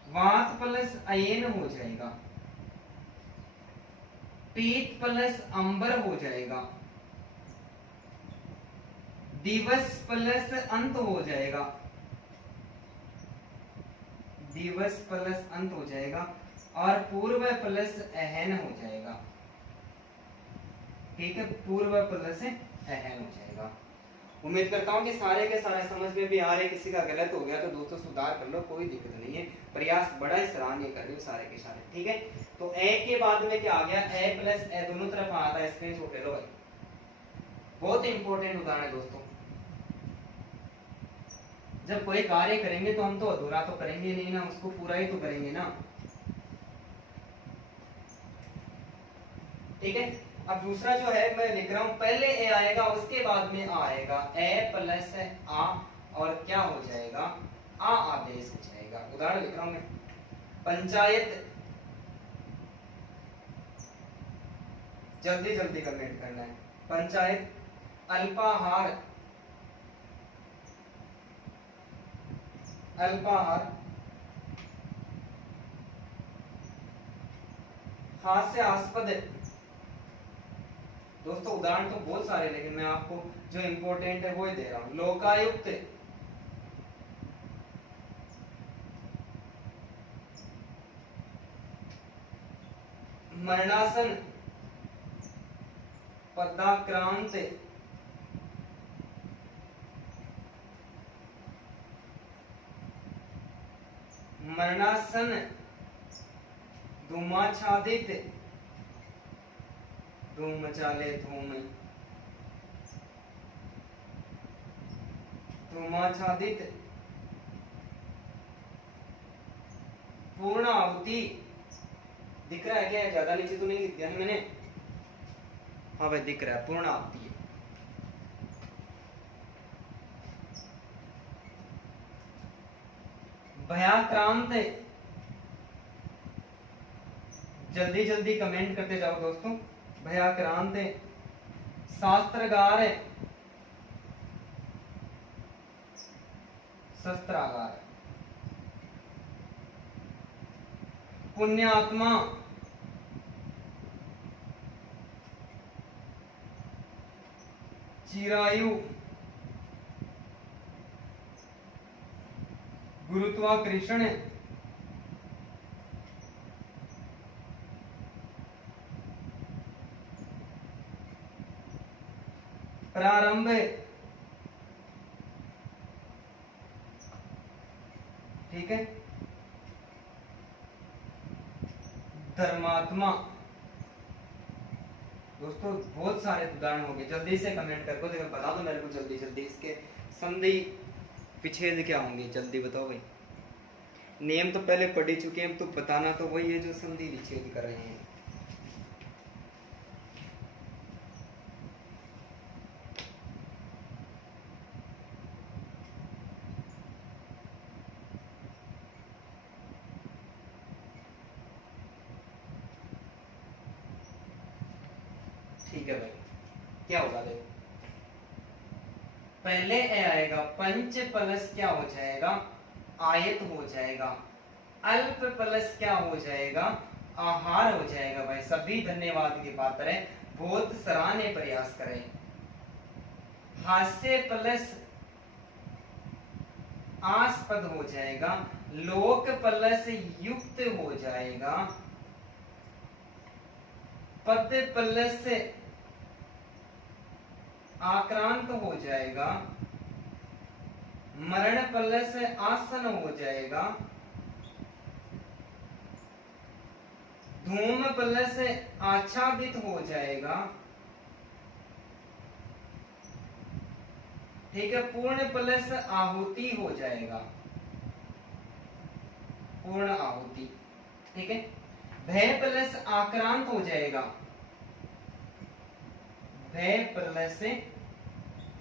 वात प्लस अयन हो जाएगा, पीत प्लस अंबर हो जाएगा, दिवस प्लस अंत हो जाएगा, दिवस प्लस अंत हो जाएगा, और पूर्व प्लस अहन हो जाएगा। ठीक है, पूर्व प्लस अहन हो जाएगा। उम्मीद करता हूँ कि सारे के सारे समझ में भी आ रहे, किसी का गलत हो गया तो दोस्तों सुधार कर लो, कोई दिक्कत नहीं है। प्रयास बड़ा ही सराहनीय कर रहे हो सारे के सारे। ठीक है, तो ए के बाद में क्या आ गया, ए प्लस ए दोनों तरफ आता है, स्क्रीनशॉट ले लो भाई, बहुत इंपॉर्टेंट उदाहरण है दोस्तों। जब कोई कार्य करेंगे तो हम तो अधूरा तो करेंगे नहीं ना, उसको पूरा ही तो करेंगे ना। ठीक है, अब दूसरा जो है मैं लिख रहा हूं, पहले ए आएगा उसके बाद में आ आएगा, ए प्लस आ, और क्या हो जाएगा, आ आदेश हो जाएगा। उदाहरण लिख रहा हूं मैं, पंचायत। जल्दी जल्दी कमेंट करना है, पंचायत। अल्पाहार, अल्पाहार। हास्यास्पद। दोस्तों उदाहरण तो बहुत सारे, लेकिन मैं आपको जो इंपॉर्टेंट है वो ही दे रहा हूं। लोकायुक्त, मरणासन, पदाक्रांत, मरणासन, धूमाच्छादित, धूम मचाले धूम, धूमाच्छादित, पूर्णाहुति। दिख रहा है क्या, ज्यादा नीचे तो नहीं लिख दिया मैंने? हाँ भाई दिख रहा है, पूर्णाहुति। भयाक्रांत। जल्दी जल्दी कमेंट करते जाओ दोस्तों, भयाक्रांत। शास्त्रागार, शस्त्रागार। पुण्यात्मा, चिरायु, गुरुत्वाकर्षण, प्रारंभ, ठीक है, धर्मात्मा। दोस्तों बहुत सारे उदाहरण हो गए, जल्दी से कमेंट करके देखो, बता दो मेरे को जल्दी जल्दी इसके संधि विच्छेद क्या होंगे, जल्दी बताओ भाई। नियम तो पहले पढ़ ही चुके हैं, तो बताना तो वही है जो संधि विच्छेद कर रहे हैं। ठीक है भाई, क्या होगा देखो, पहले ए आएगा, पंच प्लस क्या हो जाएगा, आयत हो जाएगा, अल्प प्लस क्या हो जाएगा, आहार हो जाएगा। भाई सभी धन्यवाद के पात्र हैं, बहुत सराहनीय प्रयास करें। हास्य प्लस आस्पद हो जाएगा, लोक प्लस युक्त हो जाएगा, पद प्लस आक्रांत हो जाएगा, मरण प्लस आसन हो जाएगा, धूम प्लस आच्छादित हो जाएगा, ठीक है, पूर्ण प्लस आहुति हो जाएगा, पूर्ण आहुति। ठीक है, भय प्लस आक्रांत हो जाएगा, भय प्लस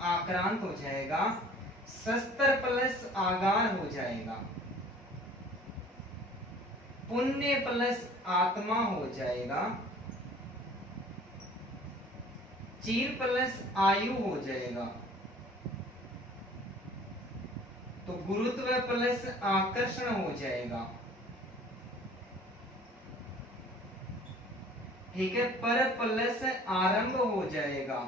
आक्रांत हो जाएगा, शस्त्र प्लस आगार हो जाएगा, पुण्य प्लस आत्मा हो जाएगा, चीर प्लस आयु हो जाएगा, तो गुरुत्व प्लस आकर्षण हो जाएगा। ठीक है, पर प्लस आरंभ हो जाएगा,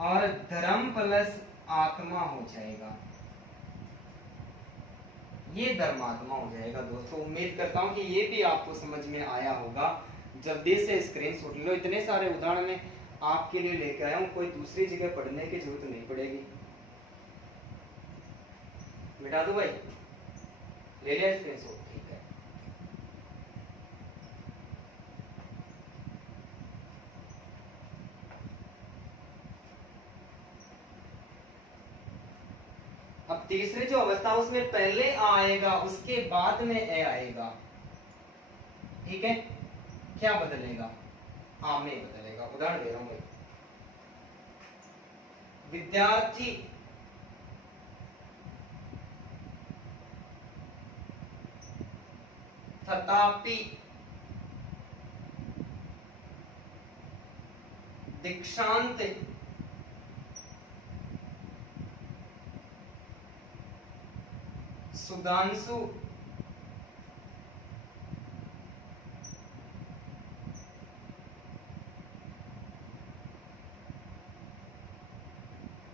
और धर्म प्लस आत्मा हो जाएगा, ये धर्मात्मा हो जाएगा। दोस्तों उम्मीद करता हूं कि ये भी आपको समझ में आया होगा। जल्दी से स्क्रीनशॉट लो, इतने सारे उदाहरण में आपके लिए लेकर आया हूं, कोई दूसरी जगह पढ़ने की जरूरत नहीं पड़ेगी। मिटा दो भाई, ले लिया स्क्रीनशॉट, ठीक है। अब तीसरी जो अवस्था उसमें पहले आ आएगा, उसके बाद में ए आएगा। ठीक है, क्या बदलेगा, आ में बदलेगा। उदाहरण दे रहा हूं भाई, विद्यार्थी, तथापि, दीक्षांत, सुधांशु,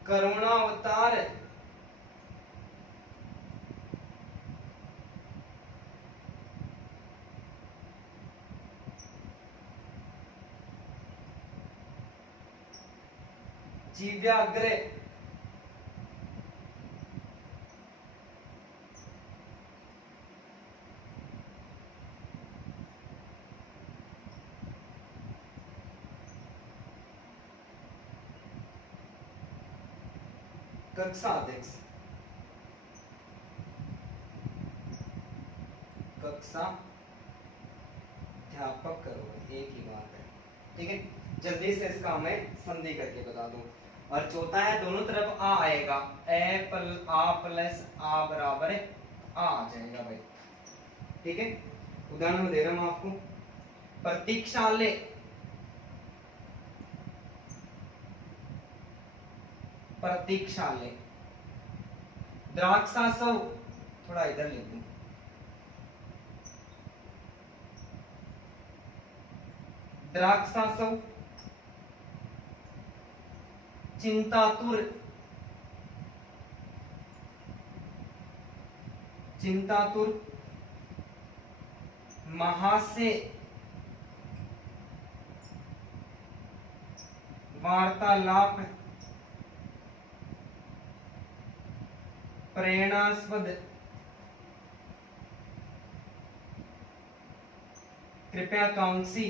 करुणावतार, जीव्याग्र, कक्षा अध्यक्ष, कक्षा अध्यापक करो, एक ही बात है। ठीक है, जल्दी से इसका मैं संधि करके बता दूं। और चौथा है, दोनों तरफ आ आएगा, आ प्लस आ बराबर आ जाएगा भाई। ठीक है, उदाहरण दे रहा हूं आपको, प्रतीक्षालय, प्रतीक्षालय, द्राक्षासव, थोड़ा इधर लिख दूं, द्राक्षासव, चिंतातुर, चिंतातुर, महासे, वार्तालाप, प्रेरणास्पद, कृपयाकांक्षी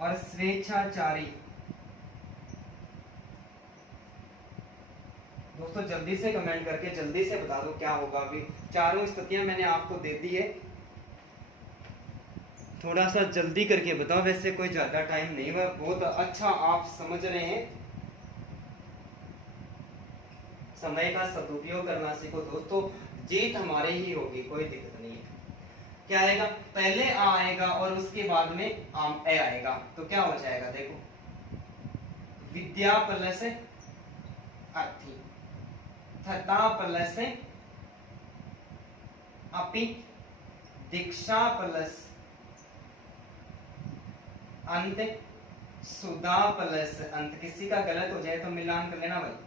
और स्वेच्छाचारी। दोस्तों जल्दी से कमेंट करके जल्दी से बता दो क्या होगा। अभी चारों स्थितियां मैंने आपको दे दी है, थोड़ा सा जल्दी करके बताओ। वैसे कोई ज्यादा टाइम नहीं हुआ, बहुत अच्छा आप समझ रहे हैं। समय का सदुपयोग करना सीखो दोस्तों, जीत हमारे ही होगी, कोई दिक्कत नहीं है। क्या आएगा, पहले आ आएगा और उसके बाद में ए आएगा, तो क्या हो जाएगा देखो, विद्या प्लस अर्थी, थता प्लस अपि, दीक्षा प्लस अंत, सुधा प्लस अंत। किसी का गलत हो जाए तो मिलान कर लेना भाई।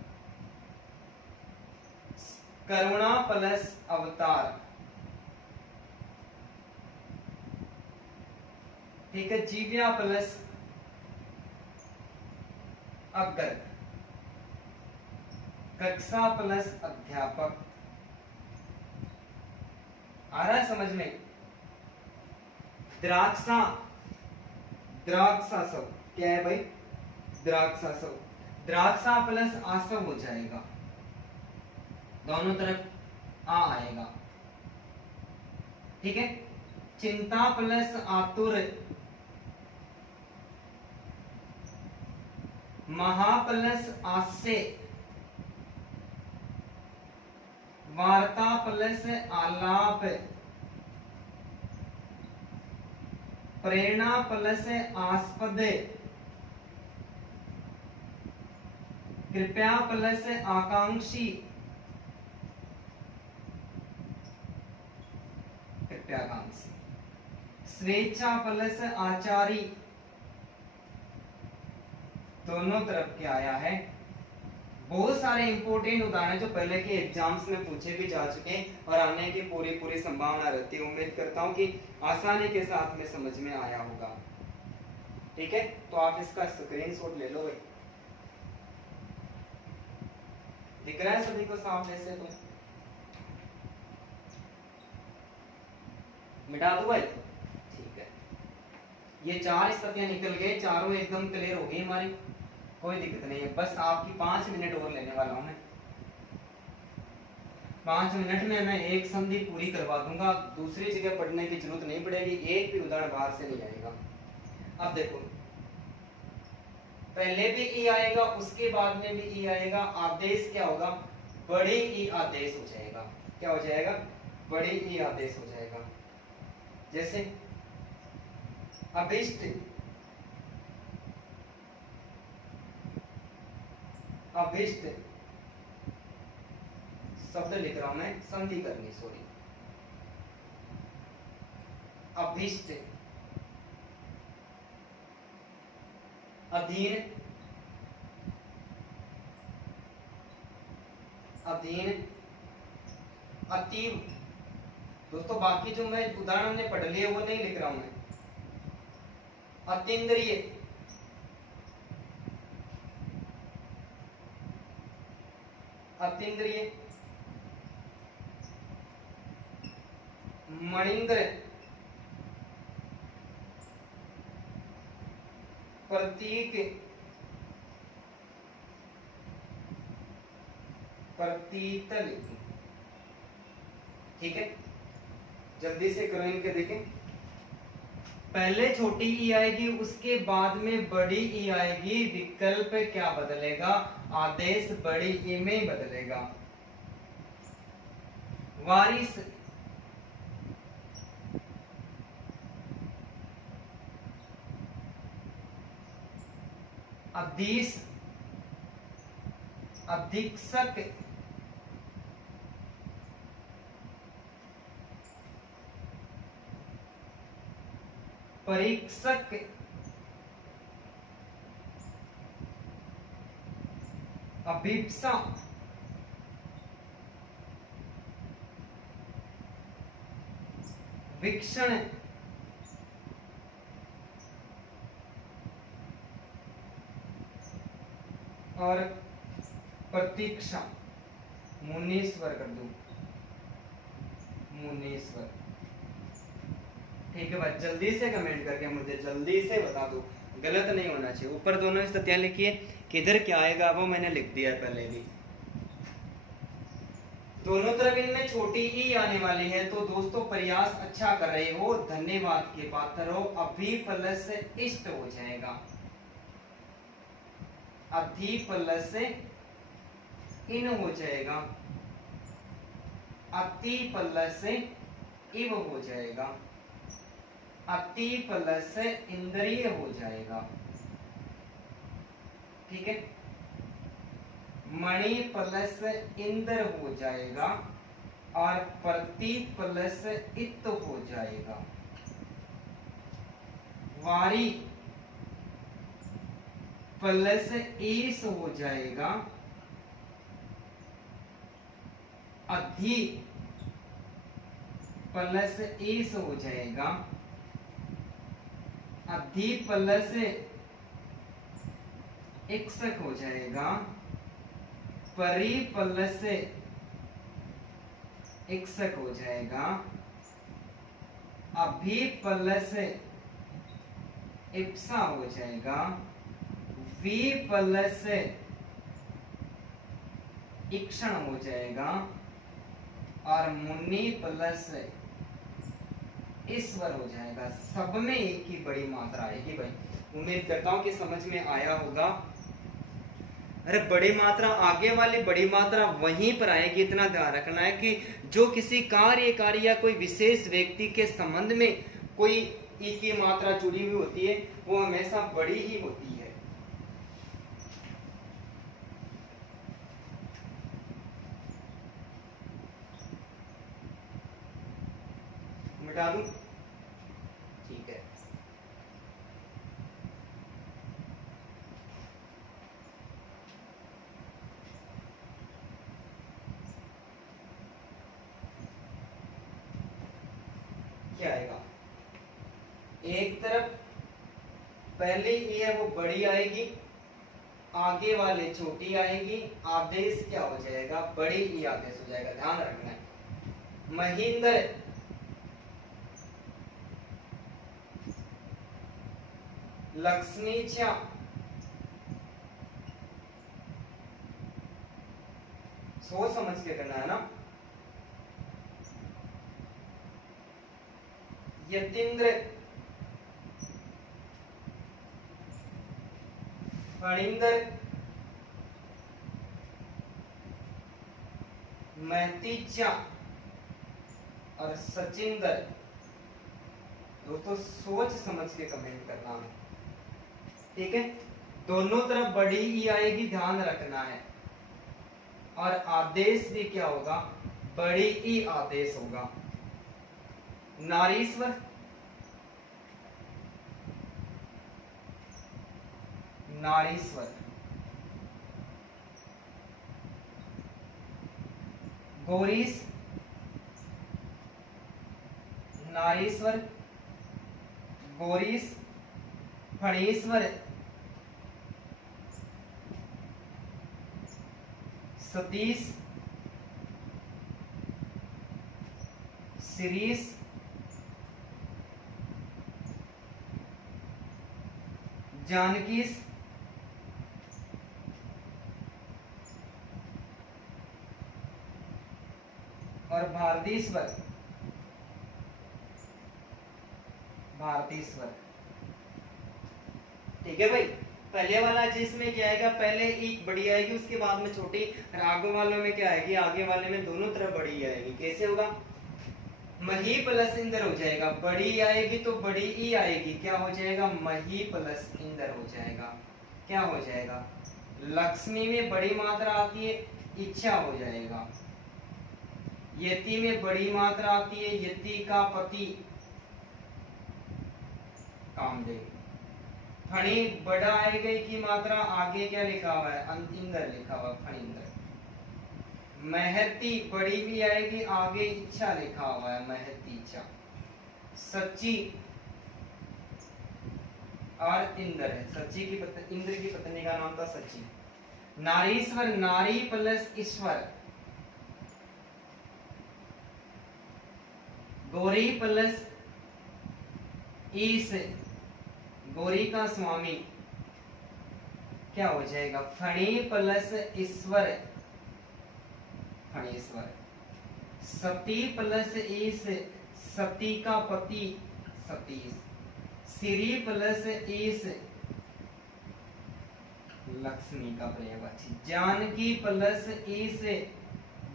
करुणा प्लस अवतार, ठीक है। जीव्या प्लस अग्र, कक्षा प्लस अध्यापक। आ रहा है समझ में। द्राक्षा, द्राक्षासव क्या है भाई, द्राक्षासव, द्राक्षा प्लस आसव हो जाएगा, दोनों तरफ आ आएगा, ठीक है। चिंता प्लस आतुर, महा प्लस आस्य, वार्ता प्लस आलाप, प्रेरणा प्लस आस्पद, कृपया प्लस आकांक्षी, कृपयाकांक्षी, स्वेच्छा प्लस आचारी, दोनों तरफ के आया है। बहुत सारे इंपॉर्टेंट उदाहरण जो पहले के एग्जाम्स में पूछे भी जा चुके हैं और आने की पूरी संभावना रहती है। उम्मीद करता हूं कि आसानी के साथ में समझ में आया होगा, ठीक है। तो आप इसका स्क्रीनशॉट ले लो भाई, दिख रहा है सभी को साफ ऐसे? तो मिटा दो भाई, ठीक है। ये चार स्थितियां निकल गए, चारों एकदम क्लियर हो गई हमारी, कोई दिक्कत नहीं है। बस आपकी 5 मिनट और लेने वाला हूं मैं, 5 मिनट में मैं एक संधि पूरी करवा दूंगा, दूसरी जगह पढ़ने की जरूरत नहीं पड़ेगी, एक भी उदाहरण बाहर से नहीं आएगा। अब देखो, पहले भी ई आएगा, उसके बाद में भी ई आएगा, आदेश क्या होगा, बड़े ई आदेश हो जाएगा। क्या हो जाएगा, बड़े ई आदेश हो जाएगा। जैसे अभिष्ट, अभिष्ट शब्द लिख रहा हूं मैं, संधि करनी, सॉरी। अभिष्ट, अधीन, अधीन, अतीव। दोस्तों बाकी जो मैं उदाहरण हमने पढ़ लिए वो नहीं लिख रहा हूं मैं। अतीन्द्रिय, अतीन्द्रिय, मणिंद्र, प्रतीक, प्रतीतल, ठीक है। जल्दी से करो इनके, देखें। पहले छोटी ई आएगी, उसके बाद में बड़ी ई आएगी, विकल्प क्या बदलेगा, आदेश बड़ी ई में बदलेगा। वारिस, अधीश, अधीक्षक, परीक्षक, अभिप्सा, वीक्षण, और प्रतीक्षा। मुनीश्वर कर दो, मुनीश्वर। ठीक है भाई, जल्दी से कमेंट करके मुझे जल्दी से बता दो, गलत नहीं होना चाहिए। ऊपर दोनों स्थितियां लिखिए, किधर क्या आएगा वो मैंने लिख दिया है पहले भी। दोनों तरफ इनमें छोटी ई आने वाली है, तो दोस्तों प्रयास अच्छा कर रहे हो, धन्यवाद के पात्र हो। अभी प्लस इष्ट हो जाएगा, अभी प्लस इन हो जाएगा, अति प्लस इव हो जाएगा, अति प्लस इंद्रिय हो जाएगा। ठीक है, मणि प्लस इंद्र हो जाएगा और प्रति प्लस इत हो जाएगा। वारी प्लस ईस हो जाएगा, अधि प्लस ईस हो जाएगा, अधि प्लस इक्सक हो जाएगा, परि प्लस इक्सक हो जाएगा, अभी प्लस इप्सा हो जाएगा, वी प्लस इक्षण हो जाएगा और मुनि प्लस ईश्वर हो जाएगा। सब में एक ही बड़ी मात्रा आएगी भाई, उम्मीद करता हूं कि समझ में आया होगा। अरे बड़ी मात्रा, आगे वाली बड़ी मात्रा वहीं पर आएगी, इतना ध्यान रखना है कि जो किसी कार्य या कोई विशेष व्यक्ति के संबंध में कोई ई की मात्रा जुड़ी हुई होती है वो हमेशा बड़ी ही होती है। मिटा दूं? ठीक है, क्या आएगा? एक तरफ पहले ई है वो बड़ी आएगी, आगे वाले छोटी आएगी, आदेश क्या हो जाएगा? बड़ी ई आदेश हो जाएगा, ध्यान रखना है। महेंद्र लक्ष्मीच्या, सोच समझ के करना है ना। यतीन्द्र फणींद्र महतीच्या और सचिंदर। दोस्तों सोच समझ के कमेंट करना है, ठीक है। दोनों तरफ बड़ी ही आएगी, ध्यान रखना है। और आदेश भी क्या होगा? बड़ी ही आदेश होगा। नारीश्वर, नारीश्वर, गौरीश, नारीश्वर, गौरीश, फणीश्वर, सतीश, शिरीष, जानकीश, और भारतीश्वर, भारतीश्वर। ठीक है भाई, पहले वाला जिसमें क्या आएगा? पहले एक बड़ी आएगी, उसके बाद में छोटी, और आगे वालों में क्या आएगी? आगे वाले में दोनों तरफ बड़ी आएगी। कैसे होगा? मही प्लस इंदर हो जाएगा, बड़ी आएगी तो बड़ी ई आएगी, क्या हो जाएगा? मही प्लस इंदर हो जाएगा। क्या हो जाएगा? लक्ष्मी में बड़ी मात्रा आती है, इच्छा हो जाएगा। यति में बड़ी मात्रा आती है, यति का पति कामदेव। फणी बड़ा आएगा की मात्रा, आगे क्या लिखा हुआ है? इंदर लिखा हुआ, फणींदर। महती बड़ी भी आएगी, आगे इच्छा लिखा हुआ है, महती इच्छा। सच्ची और इंद्र है, सच्ची की इंद्र की पत्नी का नाम था सच्ची। नारीश्वर, नारी प्लस ईश्वर, गौरी प्लस ईस, गौरी का स्वामी क्या हो जाएगा, फणी प्लस ईश्वर, फणीश्वर। सती प्लस ईस, सती का पति सतीश। श्री प्लस ईस, लक्ष्मी का पर्यायवाची। जानकी प्लस ईस,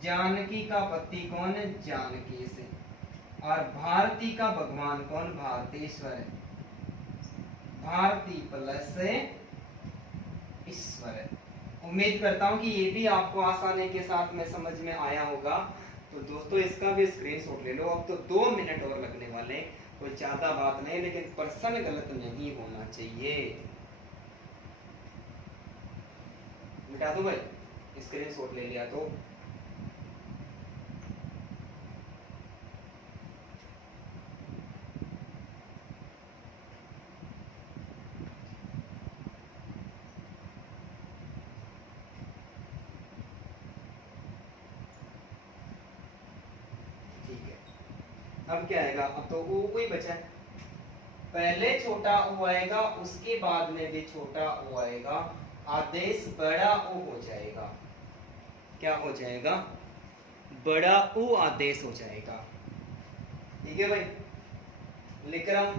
जानकी का पति कौन, जानकी से। और भारती का भगवान कौन, भारतीश्वर, भारती प्लस ईश्वर। उम्मीद करता हूं कि ये भी आपको आसानी के साथ में समझ में आया होगा। तो दोस्तों इसका भी स्क्रीनशॉट ले लो। अब तो 2 मिनट और लगने वाले, कोई ज्यादा बात नहीं, लेकिन प्रश्न गलत नहीं होना चाहिए। मिटा दो भाई, स्क्रीनशॉट ले लिया तो। अब क्या आएगा, अब तो वो वही बचा है। पहले छोटा ओ आएगा, उसके बाद में भी छोटा ओ आएगा, आदेश बड़ा ओ हो जाएगा। क्या हो जाएगा, बड़ा ओ आदेश हो जाएगा। ठीक है भाई, लिख रहा हूं।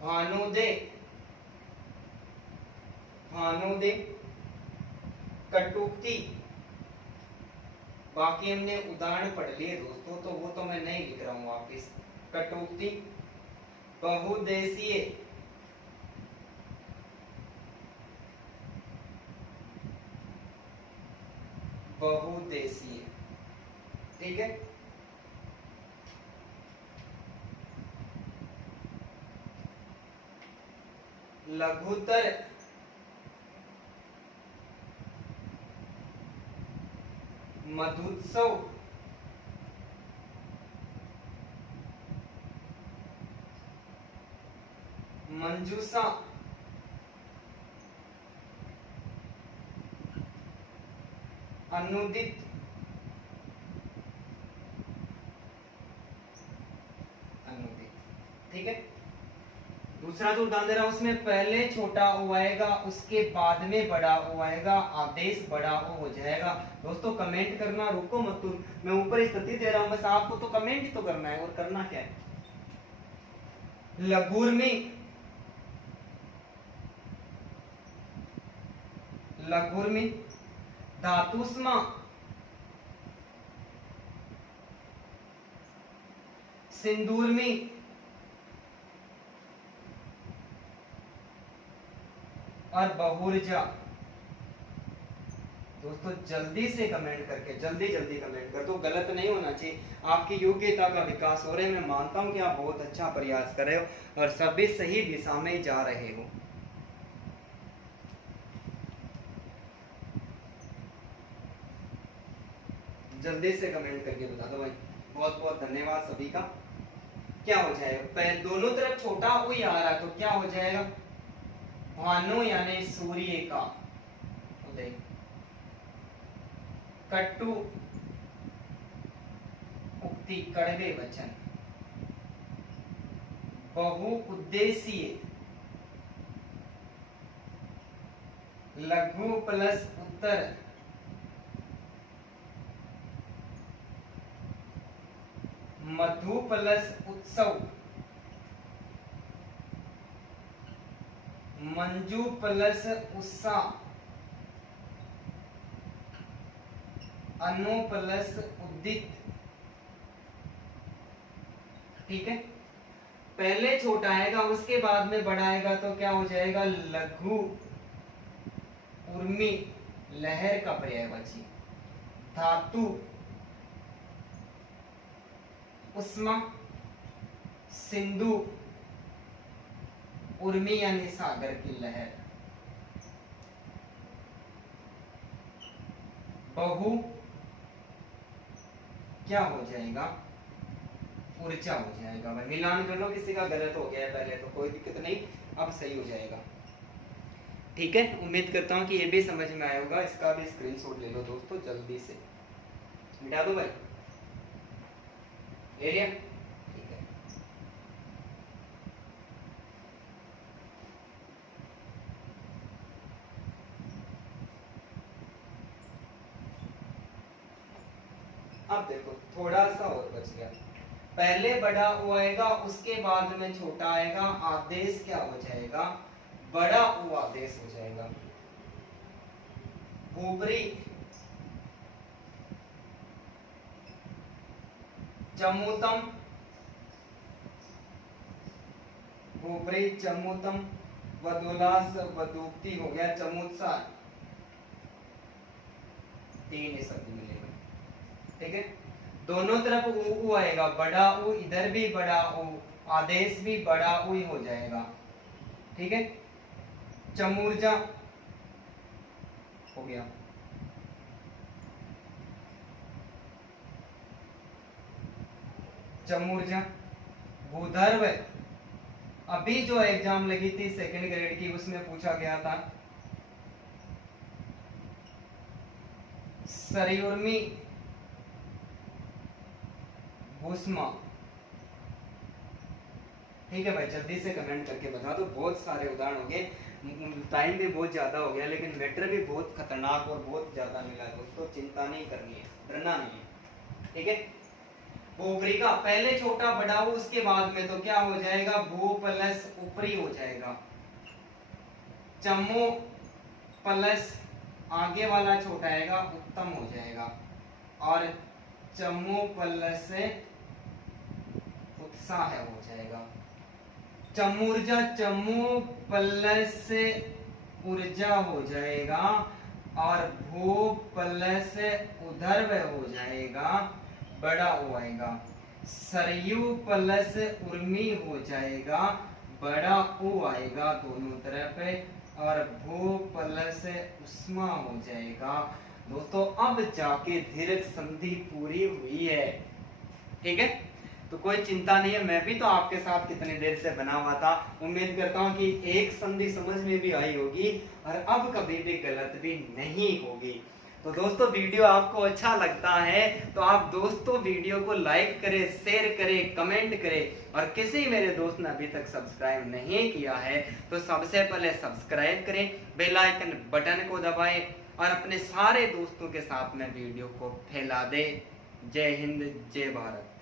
भानुदे, भानुदे। कटुक्ति, बाकी हमने उदाहरण पढ़ लिए दोस्तों, तो वो तो मैं नहीं लिख रहा हूं वापिस। कटुक्ति। बहुदेशीय, बहुदेशीय। ठीक है, लघुतर, मधुत्सव, मंजूषा, अनुदित, अनुदित। ठीक है, दूसरा जो उदाहरण दे रहा हूं उसमें पहले छोटा ओ आएगा, उसके बाद में बड़ा ओ आएगा, आदेश बड़ा ओ हो जाएगा। दोस्तों कमेंट करना रुको मत, मैं ऊपर स्थिति दे रहा हूं, बस आपको तो कमेंट ही तो करना है, और करना क्या है। लघुर्मी, लघुर्मी। धातुष्मा, सिंदूरमी, और बहुर्जा। दोस्तों जल्दी से कमेंट करके, जल्दी जल्दी कमेंट कर दो, गलत नहीं होना चाहिए। आपकी योग्यता का विकास हो रहा है, मैं मानता हूं कि आप बहुत अच्छा प्रयास कर रहे हो और सभी सही दिशा में जा रहे हो। जल्दी से कमेंट करके बता दो भाई, बहुत बहुत धन्यवाद सभी का। क्या हो जाएगा, दोनों तरफ छोटा कोई आ रहा है तो क्या हो जाएगा, भानु यानी सूर्य का उदय। कटु, उक्ति, कड़वे वचन। बहु उद्देशीय, लघु प्लस उत्तर। मधु प्लस उत्सव। मंजू प्लस उत्साह। अनु प्लस उदित। ठीक है, पहले छोटा आएगा, उसके बाद में बड़ा आएगा तो क्या हो जाएगा, लघु उर्मी, लहर का पर्यायवाची। धातु, उष्मा, सिंधु, उर्मी यानी सागर की लहर। बहु क्या हो जाएगा, ऊर्जा हो जाएगा। भाई मिलान कर लो, किसी का गलत हो गया है पहले तो कोई दिक्कत नहीं, अब सही हो जाएगा। ठीक है, उम्मीद करता हूं कि ये भी समझ में आया होगा। इसका भी स्क्रीनशॉट ले लो दोस्तों, जल्दी से मिटा दो भाई। एरिया, ठीक है। अब देखो थोड़ा सा और बच गया, पहले बड़ा ओ आएगा, उसके बाद में छोटा आएगा, आदेश क्या हो जाएगा, बड़ा ओ आदेश हो जाएगा। ऊपरी चमूतम, ऊपरी चमूतम, वदुलास वदुक्ति हो गया चमुत्सा, 3 ही शब्द मिलेगा, ठीक है। दोनों तरफ ऊ आएगा, बड़ा ऊ, इधर भी बड़ा ऊ, आदेश भी बड़ा ऊ ही हो जाएगा, ठीक है। चमूर्जा हो गया, चमूर्जा। भूधर्व, अभी जो एग्जाम लगी थी सेकंड ग्रेड की, उसमें पूछा गया था सरयुर्मी भूस्मा, ठीक है भाई, जल्दी से कमेंट करके बता दो। बहुत सारे उदाहरण हो गए, टाइम भी बहुत ज्यादा हो गया, लेकिन मैटर भी बहुत खतरनाक और बहुत ज्यादा मिला है दोस्तों, चिंता नहीं करनी है, डरना नहीं है, ठीक है। ऊपरी का पहले छोटा बड़ा हो, उसके बाद में तो क्या हो जाएगा, भू प्लस ऊपरी हो जाएगा, चमो प्लस आगे वाला छोटा आएगा, उत्तम हो जाएगा, और चमो प्लस उत्साह हो जाएगा। चमूर्जा, चमू प्लस ऊर्जा हो जाएगा, और भू प्लस उधर्व हो जाएगा, बड़ा हो आएगा। सरयू प्लस उर्मी हो जाएगा, बड़ा ऊ आएगा दोनों तरफ, और भू प्लस उष्मा हो जाएगा। दोस्तों अब जाके दीर्घ संधि पूरी हुई है, ठीक है। तो कोई चिंता नहीं है, मैं भी तो आपके साथ कितनी देर से बना हुआ था। उम्मीद करता हूँ कि एक संधि समझ में भी आई होगी और अब कभी भी गलत भी नहीं होगी। तो दोस्तों वीडियो आपको अच्छा लगता है तो आप दोस्तों वीडियो को लाइक करें, शेयर करें, कमेंट करें, और किसी मेरे दोस्त ने अभी तक सब्सक्राइब नहीं किया है तो सबसे पहले सब्सक्राइब करें, बेल आइकन बटन को दबाएं और अपने सारे दोस्तों के साथ में वीडियो को फैला दें। जय हिंद, जय भारत।